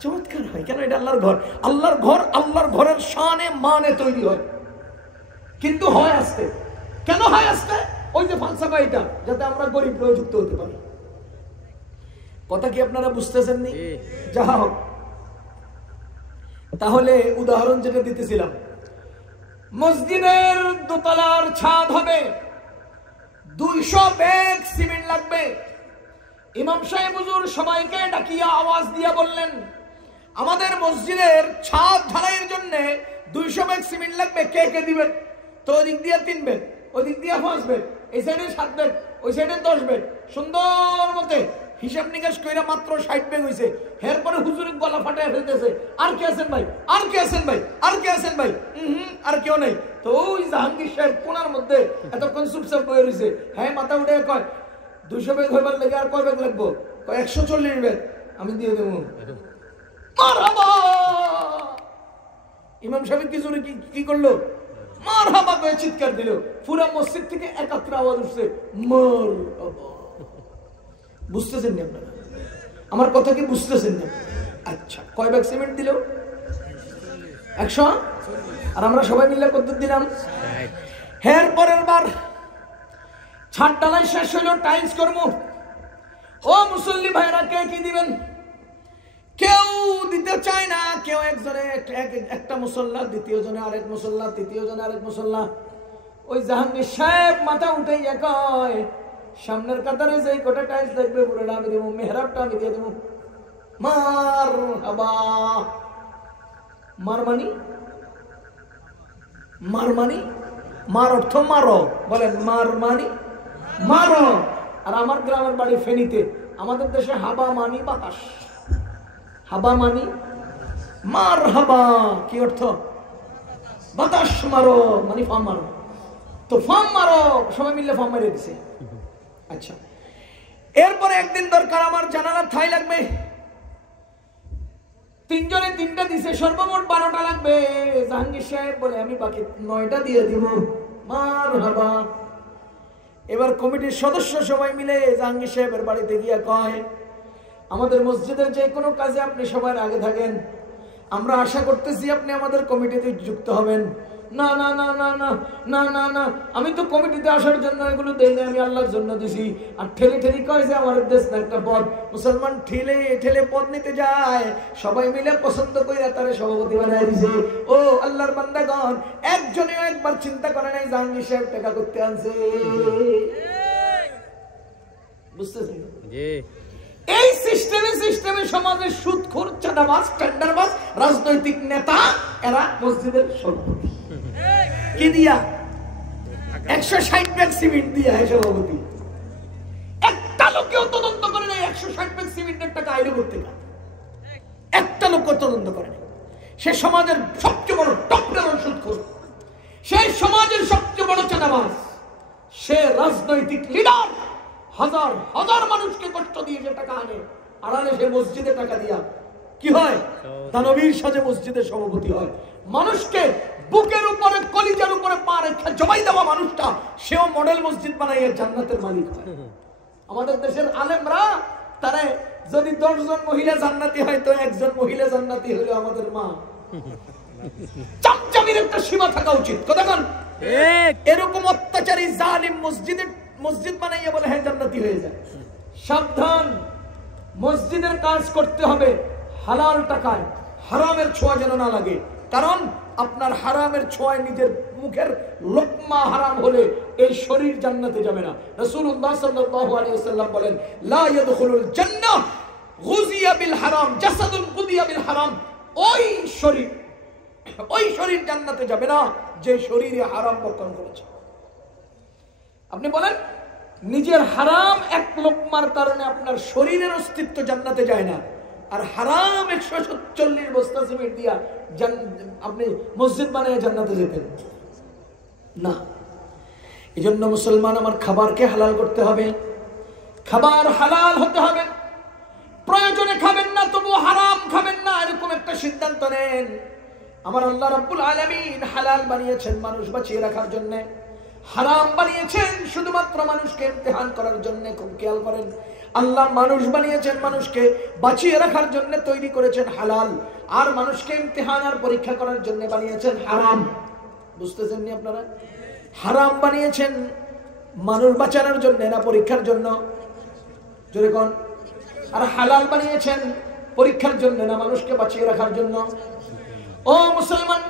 চমৎকার হয়। কেন? এটা আল্লাহর ঘর। আল্লাহর ঘর, আল্লাহর ঘরের শানে মানে তৈরি হয়, কিন্তু হয় আস্তে। কেন হয় আস্তে? ওই যে ফালসাফা, এটা যাতে আমরা গরিব যুক্ত হতে পারি। কথা কি আপনারা বুঝতেছেন নি? যা হোক, তাহলে উদাহরণ যেটা দিতেছিলাম, মসজিদের দোতলার ছাদ হবে, 200 ব্যাগ সিমেন্ট লাগবে। ইমাম সাহেব হুজুর সবাইকে ডাকিয়া আওয়াজ দিয়া বললেন, আমাদের মসজিদের ছাদ ঢালাইয়ের জন্য 200 ব্যাগ সিমেন্ট লাগবে, কে কে দিবেন? তো ওই দিক দিয়ে 3 ব্যাগ, ওই দিক দিয়ে 5 ব্যাগ, এই সাইডে 7 ব্যাগ, ওই সাইডে 10 ব্যাগ। সুন্দর মতে হিসাব নিকাশ কইরা মাত্র 60 ব্যাগ হইছে। এরপরে হুজুরের গলা ফাটায় ফেলতেছে, আর কে আছেন ভাই, আর কে আছেন ভাই, আর কে আছেন ভাই? আর কেউ নাই। তো ওই জাহাঙ্গীর সাহেব কোনার মধ্যে এতক্ষণ চুপচাপ বয়ে রয়েছে। হ্যাঁ, মাথা উঠে কয়, 200 ব্যাগ হইবার লেগে আর কয় ব্যাগ লাগবো? 140 ব্যাগ আমি দিয়ে দেবো। মারহাবা! ইমাম সাহেব কি জোরে কি করলো? মারহাবা করে চিৎকার দিল। পুরা মসজিদ থেকে একাত্র আওয়াজ উঠছে, মারহাবা। বুঝতেছেন না আপনারা? আমার কথা কি বুঝতেছেন না? আচ্ছা, কয় ব্যাগ সিমেন্ট দিল? 100। আর আমরা সবাই মিলে কত দিলাম? এর পরের বার ছাদ ঢালাই শেষ হইল, টাইলস করবো। ও মুসল্লি ভাইরা, কে কি দিবেন? কেউ দিতে চায় না। কেউ একজনে একটা মুসল্লা, দ্বিতীয় জনে আরেক মুসল্লা, তৃতীয় জনে আরেক মুসল্লা। ওই জাহাঙ্গীর সাহেব মাথা উঠে কয়, সামনের কাতারে যে কটা টাইলস লাগবে পুরোটা আমি দেবো, মেহরাবটা আমি দিয়ে দেবো। মারহাবা। মারমানি, মারমানি, মার অর্থ মারো, বলেন মারমানি, মারো। আর আমার গ্রামের বাড়ি ফেনীতে, আমাদের দেশে হাবা মানি বাতাস, হাবা মানি মারহাবা। কি অর্থ? বাতাস মারো, মানে ফার্ম মারো। তো ফার্ম মারো, সবাই মিলে ফার্ম মেরে দিছে। আচ্ছা, এরপরে একদিন দরকার আমার জানালার ঠাই লাগবে, 3 জনে 3টা দিছে, সর্বমোট 12টা লাগবে। জাহাঙ্গীর সাহেব বলে, আমি বাকি 9টা দিয়ে দিব। মারহাবা। এবার কমিটির সদস্য সবাই মিলে জাহাঙ্গীর সাহেবের বাড়িতে গিয়া কয়, আমাদের মসজিদের যে কোনো কাজে আপনি সবার আগে থাকেন, আমরা আশা করতেছি আপনি আমাদের কমিটিতে যুক্ত হবেন। না না না না না না না না, আমি তো কমিটিতে আসার জন্য এগুলো দেই না, আমি আল্লাহর জন্য দিছি। আর ঠেলে ঠেলে কয় যে আমার দেশ না একটা পদ, মুসলমান ঠেলে ঠেলে পদ নিতে যায়, সবাই মিলে পছন্দ করে তারে সভাপতি বানায় দিছে। ও আল্লাহর বান্দাগণ, একজনেও একবার চিন্তা করে নাই জাহাঙ্গীর সাহেব টাকা করতে আনছে। বুঝতেছেন? এই সিস্টেমে সমাজের সুদখোর, চাঁদাবাজ, টেন্ডারবাজ রাজনৈতিক নেতা এরা মসজিদের সভাপতি। কি দিয়া? 160 ব্যাগ সিমেন্ট দিয়া সভাপতি। একটা লোকেও তদন্ত করে নাই 160 ব্যাগ সিমেন্টের টাকা আইলো করতে, একটা লোক তদন্ত করে নাই। সে সমাজের সবচেয়ে বড় টপ লেভেল সুদখোর, সেই সমাজের সবচেয়ে বড় চাঁদাবাজ, সে রাজনৈতিক লিডার, হাজার হাজার মানুষকে কষ্ট দিয়ে যে টাকা আনে, আড়ালে সে মসজিদে টাকা দিয়া কি হয়? দানবীর সাজে মসজিদের সভাপতি হয়। মানুষকে বুকের উপরে, কলিজার উপরে পা রেখে জবাই দেওয়া মানুষটা, সেও মডেল মসজিদ বানাইয়া জান্নাতের মালিক হয়। আমাদের দেশের আলেমরা, তারা যদি 10 জন মহিলা জান্নাতি হয়, তো একজন মহিলা জান্নাতি হলো আমাদের মা। চামচামির একটা সীমা থাকা উচিত। কতক্ষণ এরকম অত্যাচারী জালিম মসজিদ বানাইয়া বলে হ্যাঁ জান্নাতি হয়ে যায়। সাবধান, মসজিদের কাজ করতে হবে হালাল টাকায়, হারামের ছোঁয়া যেন না লাগে। কারণ আপনার হারামের ছোঁয়ায় নিজের মুখের লোকমা হারাম হলে এই শরীর জান্নাতে যাবে না। রাসূলুল্লাহ সাল্লাল্লাহু আলাইহি ওয়াসাল্লাম বলেন, লা ইয়াদখুলুল জান্নাহ গুযিয়া বিল হারাম জাসাদুন গুযিয়া বিল হারাম। ওই শরীর জান্নাতে যাবে না যে শরীরে হারাম বক্ষণ করেছে। আপনি বলেন, নিজের হারাম এক লোকমার কারণে আপনার শরীরের অস্তিত্ব জান্নাতে যায় না, আর হারাম 140 বস্তা সিমেন্ট দিয়া আপনি মসজিদ বানিয়ে জান্নাতে যেতেন না। এই জন্য মুসলমান, আমার খাবারকে হালাল করতে হবে, খাবার হালাল হতে হবে। প্রয়োজনে খাবেন না, তবু হারাম খাবেন না, এরকম একটা সিদ্ধান্ত নেন। আমার আল্লাহ রাব্বুল আলামিন হালাল বানিয়েছেন মানুষ বাঁচিয়ে রাখার জন্য, হারাম বানিয়েছেন শুধুমাত্র মানুষকে ইমতিহান করার জন্য। খুব খেয়াল করেন, আল্লাহ মানুষ বানিয়েছেন মানুষকে বাঁচিয়ে রাখার জন্য, তৈরি করেছেন হালাল, আর মানুষকে ইমতিহান আর পরীক্ষা করার জন্য বানিয়েছেন হারাম। বুঝতেছেন নি আপনারা? হারাম বানিয়েছেন মানুষ বাঁচানোর জন্য না পরীক্ষার জন্য? জোরে কোন? আর হালাল বানিয়েছেন পরীক্ষার জন্য না মানুষকে বাঁচিয়ে রাখার জন্য? ও মুসলমান,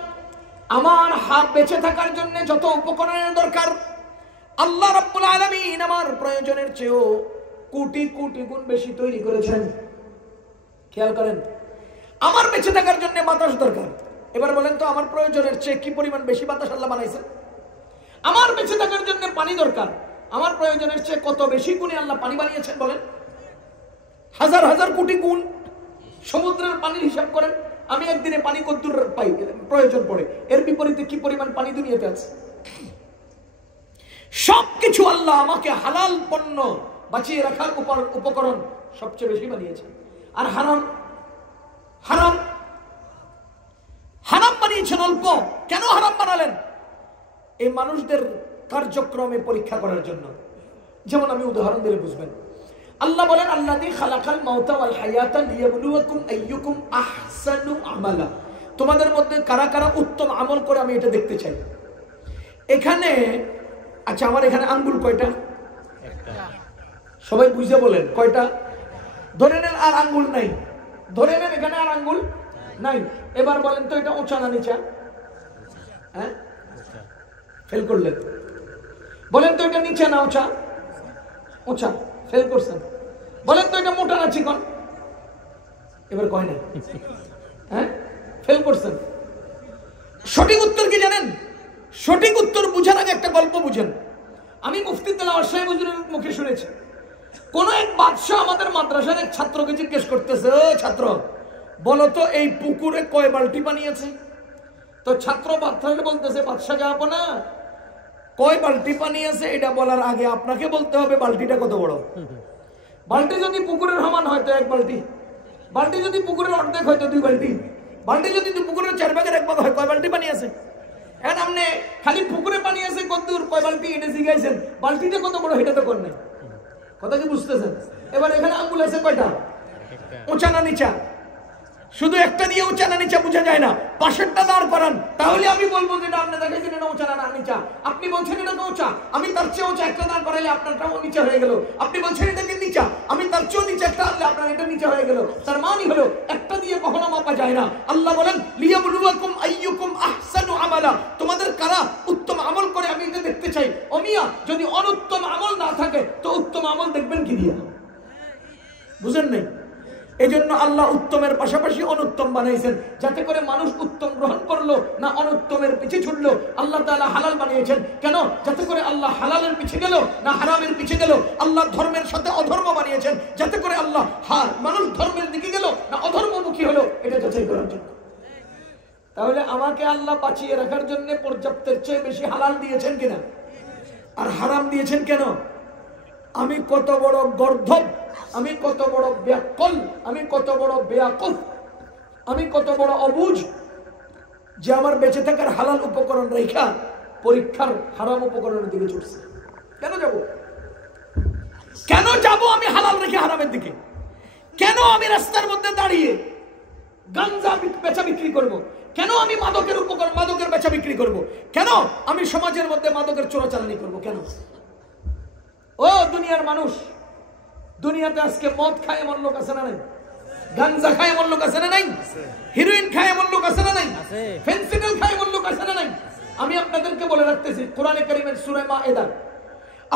আমার হাত বেঁচে থাকার জন্য যত উপকরণের দরকার, আল্লাহ রাব্বুল আলামিন আমার প্রয়োজনের চেয়েও কোটি কোটি গুণ বেশি তৈরি করেছেন। খেয়াল করেন, আমার বেঁচে থাকার জন্য বাতাস দরকার। এবার বলেন তো, আমার প্রয়োজনের চেয়ে কি পরিমাণ বেশি বাতাস আল্লাহ বানাইছেন? আমার বেঁচে থাকার জন্য পানি দরকার, আমার প্রয়োজনের চেয়ে কত বেশি গুণে আল্লাহ পানি বানিয়েছেন বলেন? হাজার হাজার কোটি গুণ। সমুদ্রের পানির হিসাব করেন, আমি একদিনে পানি কতদূর পাই, প্রয়োজন পড়ে, এর বিপরীতে কি পরিমাণ পানি দুনিয়াতে আছে। সবকিছু আল্লাহ আমাকে হালাল পণ্য বাঁচিয়ে রাখার উপকরণ সবচেয়ে বেশি বানিয়েছেন। আর হারাম হারাম হারাম বানিয়েছেন অল্প। কেন হারাম বানালেন? এই মানুষদের কার্যক্রমে পরীক্ষা করার জন্য। যেমন আমি উদাহরণ দিলে বুঝবেন। আল্লাহ বলেন, আল্লাযী খালাকাল মাউতা ওয়াল হায়াতা লিয়াবলুয়াকুম আইয়ুকুম আহসানু আমালা। তোমাদের মধ্যে কারা কারা উত্তম আমল করে আমি এটা দেখতে চাই। এখানে আচ্ছা, আমার এখানে আঙ্গুল কয়টা? সবাই বুঝে বলেন কয়টা? ধরে নেন আর আঙ্গুল নাই, ধরে নেন এখানে আর আঙ্গুল নাই। এবার বলেন তো, এটা উঁচা না নিচা? হ্যাঁ, ফেল করলেন। বলেন তো, এটা নিচা না উঁচা? উঁচা, ফেল করছেন। বলেন তো, এটা মোটা না চিকন? এবার কয় না, হ্যাঁ, ফেল করছেন। সঠিক উত্তর কি জানেন? সঠিক উত্তর বুঝার আগে একটা গল্প বুঝেন। আমি মুফতি তেলাওয়াত সাহেব হুজুরের মুখে শুনেছি, কোন এক বাদশা আমাদের মাদ্রাসার এক ছাত্রকে জিজ্ঞেস করতেছে, ও ছাত্র, বলো তো এই পুকুরে কয় বালতি পানি আছে? তো ছাত্র বাদশাকে বলতেছে, বাদশা যাবো না, কয় বালতি পানি আছে এটা বলার আগে আপনাকে বলতে হবে বালতিটা কত বড়। বালতি যদি পুকুরের সমান হয় তো 1 বালতি, বালতি যদি পুকুরের অর্ধেক হয় তো 2 বালতি, বালতি যদি পুকুরের 4 ভাগের 1 ভাগ হয়, কয় বালতি পানি আছে? এখন আপনি খালি পুকুরে পানি আছে কতদূর, কয় বালতি এটা শিখাইছেন, বালতিটা কত বড় এটা তো কোন নাই। কথা কি বুঝতেছেন? এবার এখানে আঙ্গুল আছে কয়টা? উঁচা না নিচা? শুধু একটা দিয়ে উঁচা না নিচা বোঝা যায় না, পাশেরটা দাঁড় করান, তাহলে আমি বলবো যে এটা আপনি দেখাইছেন এটা উঁচা না নিচা। আপনি বলছেন এটা তো উঁচা, আমি তার চেয়ে উঁচা একটা দাঁড় করাইলে আপনারটাও নিচা হয়ে গেল। আপনি বলছেন এটাকে নিচা, আমি তার চেয়েও নিচা একটা আনলে আপনার এটা নিচা হয়ে গেল। তার মানে হলো একটা দিয়ে কখনো মাপা যায় না। আল্লাহ বলেন লিয়াবলুয়াকুম আইয়ুকুম আহসানু আমালা, তোমাদের কারা উত্তম আমল করে আমি এটা দেখতে চাই। অমিয়া যদি অনুত্তম আমল না থাকে তো উত্তম আমল দেখবেন কি দিয়া? বুঝেন নাই? এই জন্য আল্লাহ উত্তমের পাশাপাশি অনুত্তম বানাইছেন, যাতে করে মানুষ উত্তম গ্রহণ করলো না অনুত্তমের পিছে ছুটলো। আল্লাহ তাআলা হালাল বানিয়েছেন কেন? যাতে করে আল্লাহ হালালের পিছে গেল না হারামের পিছে গেল। আল্লাহ ধর্মের সাথে অধর্ম বানিয়েছেন যাতে করে আল্লাহ মানুষ ধর্মের দিকে গেল না অধর্মমুখী হলো, এটা যাচাই করার জন্য। তাহলে আমাকে আল্লাহ বাঁচিয়ে রাখার জন্য পর্যাপ্তের চেয়ে বেশি হালাল দিয়েছেন কিনা? আর হারাম দিয়েছেন কেন? আমি কত বড় গর্ধব, আমি কত বড় ব্যাকল, আমি কত বড় বেয়াকুফ, আমি কত বড় অবুঝ যে আমার বেঁচে থাকার হালাল উপকরণ রেখা পরীক্ষার হারাম উপকরণের দিকে ছুটছে। কেন যাব? কেন যাব আমি হালাল রেখে হারামের দিকে? কেন আমি রাস্তার মধ্যে দাঁড়িয়ে গাঞ্জা বেচা বিক্রি করব? কেন আমি মাদকের উপকরণ মাদকের বেচা বিক্রি করব? কেন আমি সমাজের মধ্যে মাদকের চোরাচালানি করব? কেন? ও দুনিয়ার মানুষ, দুনিয়াতে আজকে মদ খায় এমন লোক আছে না নাই? গাঞ্জা খায় এমন লোক আছে না নাই? হিরোইন খায় এমন লোক আছে না নাই? ফেন্সিডিল খায় এমন লোক আছে না নাই? আমি আপনাদেরকে বলে রাখতেছি, কোরআনে কারীমের সূরা মায়েদা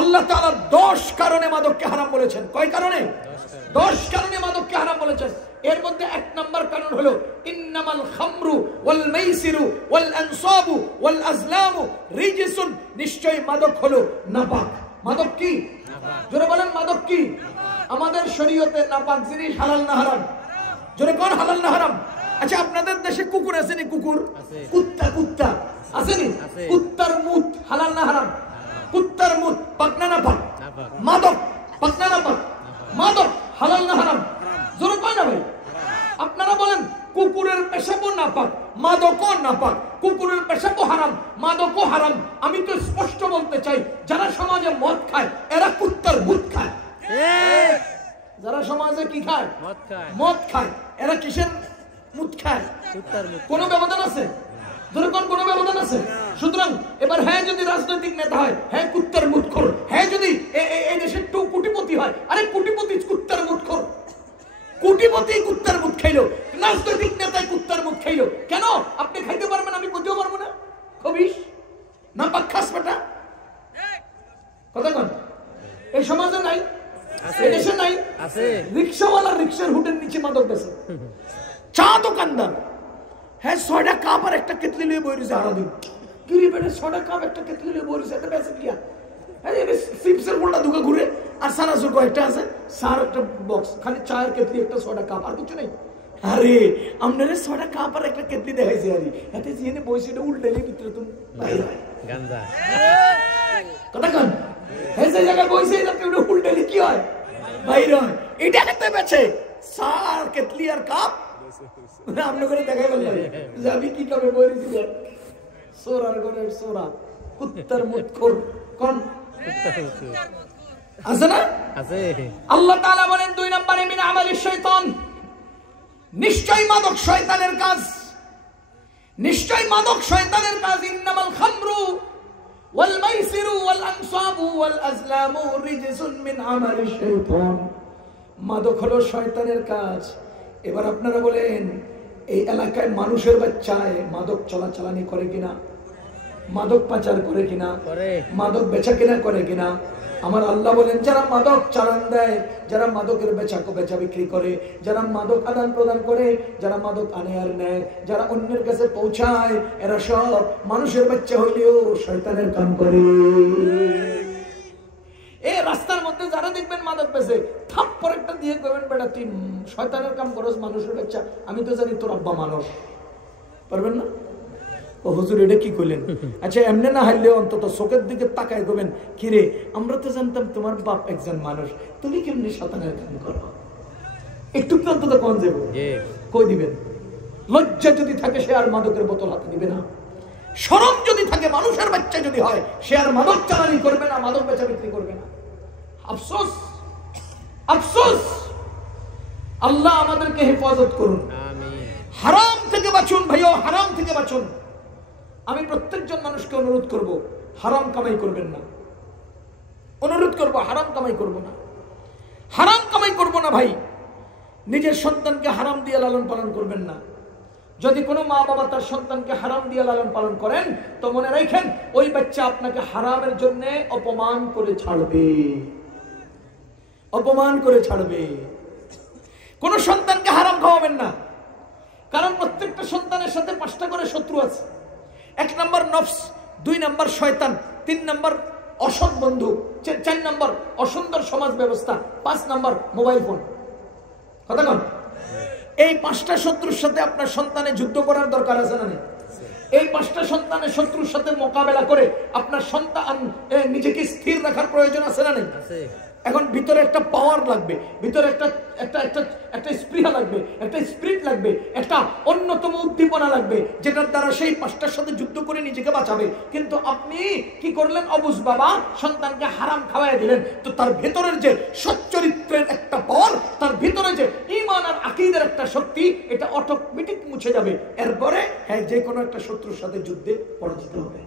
আল্লাহ তাআলা 10 কারণে মাদককে হারাম বলেছেন। কয় কারণে? 10 কারণে মাদককে হারাম বলেছেন। এর মধ্যে 1 নাম্বার কারণ হলো ইন্নামাল খামরু ওয়াল মাইসিরু ওয়াল আনসাবু ওয়াল আজলামু রিজসুন, নিশ্চয়ই মাদক হলো নাপাক। মাদক কি? জোরে বলেন মাদক কি? আমাদের শরীয়তে নাপাক জিনিস হালাল না হারাম? জোরে কোন হালাল না হারাম? আচ্ছা আপনাদের দেশে কুকুর আছে নি? কুকুর, কুত্তা, কুত্তা আছে নি? কুত্তার মুত হালাল না হারাম? কুত্তার মুত পাক না নাপাক? মাদক পাক না নাপাক? মাদক হালাল না হারাম? জোরে কয় না ভাই? আপনারা বলেন কুকুরের পেশাবও নাপাক, মাদকও নাপাক, কুকুরের পেশাবও হারাম, মাদকও হারাম। আমি তো স্পষ্ট বলতে চাই, যারা সমাজে মদ খায় এরা কুত্তার মুত খায়। যারা সমাজে কি খায়? মদ খায়। এরা কিসের মুত খায়? কোন ব্যবধান আছে? কোন ব্যবধান আছে? সুতরাং এবার হ্যাঁ যদি রাজনৈতিক নেতা হয়, হ্যাঁ কুত্তার মুত খোর, হ্যাঁ যদি এই দেশের কোটিপতি হয়, আরে কোটিপতি কুত্তার মুত খোর, কোটিপতি কুত্তার মুখ খাইলো, রাজনৈতিক নেতায় কুত্তার মুখ খাইলো। কেন? আপনি খাইতে পারবেন, আমি বুঝতেও পারবো না? খবিস না পাক খাস বেটা কথা কন। এই সমাজে নাই, এই দেশে নাই। রিক্সাওয়ালা রিক্সার হুটের নিচে মাদক বেচে, চা দোকানদার হ্যাঁ 6টা কাপ আর একটা কেতলি লিয়ে বই রয়েছে সারাদিন। গিরি বেড়ে 6টা কাপ একটা কেতলি লিয়ে বই রয়েছে, এটা বেচে গিয়া চিপসের গোলটা ঢুকে ঘুরে আর সারাসুর কয়েকটা আছে, সার একটা বক্স, খালি চায়ের কেতলি একটা 6টা কাপ আর কিছু নেই। আরে আপনারা 6টা কাপ আর একটা কেতলি দেখাইছে, আরে এতে যেনে বসে এটা উল্টে ভিতরে তুমি গাঞ্জা কথা কন। এই যে জায়গায় বসে যাতে ওটা উল্টে কি হয়? বাইরে হয়। এটা খেতে বেছে সার কেতলি আর কাপ আপনি করে দেখাই বললেন যাবি কি কবে বইছি সোরার ঘরে সোরা কুত্তার মুখ খোর কোন আছে না? আছে। আল্লাহ তাআলা বলেন 2 নম্বরে মিন আমালিশ শয়তান, নিশ্চয় মাদক শয়তানের কাজ, নিশ্চয় মাদক শয়তানের কাজ। ইন্নামাল খামরু ওয়াল মাইসিরু ওয়াল আনসাবু ওয়াল আজলামু রিজসুন মিন আমালিশ শয়তান, মাদক হলো শয়তানের কাজ। এবার আপনারা বলেন এই এলাকায় মানুষের বাচ্চায় মাদক চলাচালানি করে কিনা? মাদক পাচার করে কিনা? মাদক বেচা কিনা করে কিনা? আমার আল্লাহ বলেন যারা মাদক চালান দেয়, যারা মাদকের বেচা বিক্রি করে, যারা মাদক আদান প্রদান করে, যারা মাদক আনে আর নেয়, যারা অন্যের কাছে পৌঁছায়, এরা সব মানুষের বাচ্চা হইলেও শয়তানের কাম করে। এই রাস্তার মধ্যে যারা দেখবেন মাদক বেচে, থাপ্পড় একটা দিয়ে কইবেন বেটা তুই শয়তানের কাম করস, মানুষের বাচ্চা, আমি তো জানি তোর আব্বা মানুষ। পারবেন না? ও হুজুর এটা কি কইলেন? আচ্ছা এমনি না হাইলে অন্তত চোখের দিকে তাকায় কইবেন কি রে আমরা তো জানতাম তোমার বাপ একজন মানুষ, তুমি কেমনি শয়তানের কাম করো? একটু কি অন্তত কোন যাবো কই দিবেন? লজ্জা যদি থাকে সে আর মাদকের বোতল হাতে দিবে না। শরম যদি থাকে, মানুষের বাচ্চা যদি হয়, সে আর মাদক চালানি করবে না, মাদক বেচা বিক্রি করবে না। আফসোস, আফসোস। আল্লাহ আমাদেরকে হেফাজত করুন। হারাম থেকে বাঁচুন ভাইও, হারাম থেকে বাঁচুন। আমি প্রত্যেকজন মানুষকে অনুরোধ করব, হারাম কামাই করবেন না। অনুরোধ করব, হারাম কামাই করব না, হারাম কামাই করব না ভাই। নিজের সন্তানকে হারাম দিয়ে লালন পালন করবেন না। যদি কোনো মা বাবা তার সন্তানকে হারাম দিয়ে লালন পালন করেন, তো মনে রাখেন ওই বাচ্চা আপনাকে হারামের জন্য অপমান করে ছাড়বে, অপমান করে ছাড়বে। কোন সন্তানকে হারাম খাওয়াবেন না, কারণ প্রত্যেকটা সন্তানের সাথে 5টা করে শত্রু আছে। 1 নম্বর নফস, 2 নম্বর শয়তান, 3 নম্বর অসৎ বন্ধু, 4 নম্বর অসুন্দর সমাজ ব্যবস্থা, 5 নম্বর মোবাইল ফোন। কথা বল, এই 5টা শত্রুর সাথে আপনার সন্তানের যুদ্ধ করার দরকার আছে না নেই? এই 5টা সন্তানের শত্রুর সাথে মোকাবেলা করে আপনার সন্তান নিজেকে স্থির রাখার প্রয়োজন আছে না নেই? এখন ভিতরে একটা পাওয়ার লাগবে, ভিতরে একটা একটা একটা একটা স্পৃহা লাগবে, একটা স্পিরিট লাগবে, একটা অন্যতম উদ্দীপনা লাগবে, যেটার দ্বারা সেই 5টার সাথে যুদ্ধ করে নিজেকে বাঁচাবে। কিন্তু আপনি কি করলেন? অবুঝ বাবা, সন্তানকে হারাম খাওয়াই দিলেন। তো তার ভেতরের যে সচ্চরিত্রের একটা পাওয়ার, তার ভিতরে যে ঈমান আর আকীদার একটা শক্তি, এটা অটোমেটিক মুছে যাবে। এরপরে হ্যাঁ, যে কোনো একটা শত্রুর সাথে যুদ্ধে পরাজিত হবে।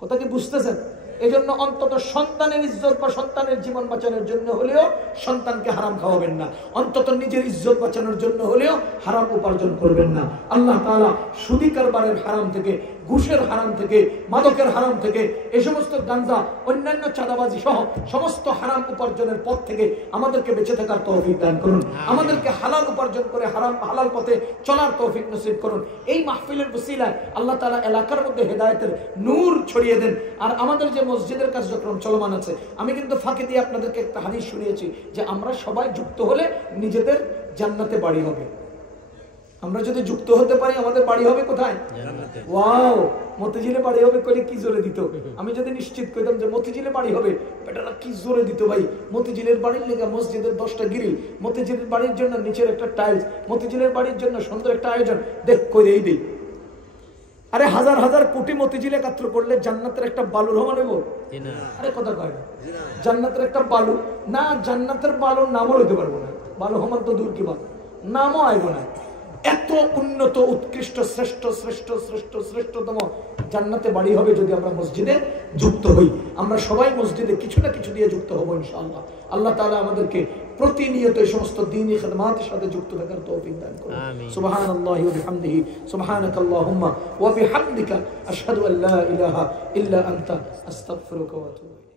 কথা কি বুঝতেছেন? এই জন্য অন্তত সন্তানের ইজ্জত বা সন্তানের জীবন বাঁচানোর জন্য হলেও সন্তানকে হারাম খাওয়াবেন না। অন্তত নিজের ইজ্জত বাঁচানোর জন্য হলেও হারাম উপার্জন করবেন না। আল্লাহ তাআলা সুদী কারবারের হারাম থেকে, ঘুষের হারাম থেকে, মাদকের হারাম থেকে, এই সমস্ত গাঞ্জা, অন্যান্য চাঁদাবাজি সহ সমস্ত হারাম উপার্জনের পথ থেকে আমাদেরকে বেঁচে থাকার তৌফিক দান করুন। আমাদেরকে হালাল উপার্জন করে হালাল পথে চলার তৌফিক নসিব করুন। এই মাহফিলের ওসিলায় আল্লাহ তাআলা এলাকার মধ্যে হেদায়েতের নূর ছড়িয়ে দেন। আর আমাদের যে মসজিদের কার্যক্রম চলমান আছে, আমি কিন্তু ফাঁকে দিয়ে আপনাদেরকে একটা হাদিস শুনিয়েছি যে আমরা সবাই যুক্ত হলে নিজেদের জান্নাতে বাড়ি হবে। আমরা যদি যুক্ত হতে পারি, আমাদের বাড়ি হবে কোথায়? ওয়াও, মতিঝিলে বাড়ি হবে কইলে কি জোরে দিত। আমি যদি নিশ্চিত কইতাম যে মতিঝিলে বাড়ি হবে, বেটারা কি জোরে দিত ভাই। মতিঝিলের বাড়ির লেগে মসজিদের 10টা গিরিল, মতিঝিলের বাড়ির জন্য নিচের একটা টাইলস, মতিঝিলের বাড়ির জন্য সুন্দর একটা আয়োজন, দেখ কইরেই দেই। আরে হাজার হাজার কোটি মতিঝিলে একত্র করলে জান্নাতের একটা বালুর হওয়া নেব? আরে কথা কয় না, জান্নাতের একটা বালু না, জান্নাতের বালুর নামও লইতে পারবো না। বালু হমান তো দূর কি বাল, নামও আইব না। এত উন্নত, উৎকৃষ্ট, শ্রেষ্ঠ শ্রেষ্ঠ শ্রেষ্ঠ শ্রেষ্ঠতম জান্নাতে বাড়ি হবে যদি আমরা মসজিদে যুক্ত হই। আমরা সবাই মসজিদে কিছু না কিছু দিয়ে যুক্ত হব ইনশাআল্লাহ। আল্লাহ তাআলা আমাদেরকে প্রতিনিয়ত এই সমস্ত দ্বীনি খিদমাতের সাথে যুক্ত থাকার তৌফিক দান করুন। সুবহানাল্লাহি ওয়া বিহামদিহি, সুবহানাকাল্লাহুম্মা ওয়া বিহামদিকা, আশহাদু আল্লা ইলাহা ইল্লা আনতা, আস্তাগফিরুকা ওয়া আতুবু ইলাইক।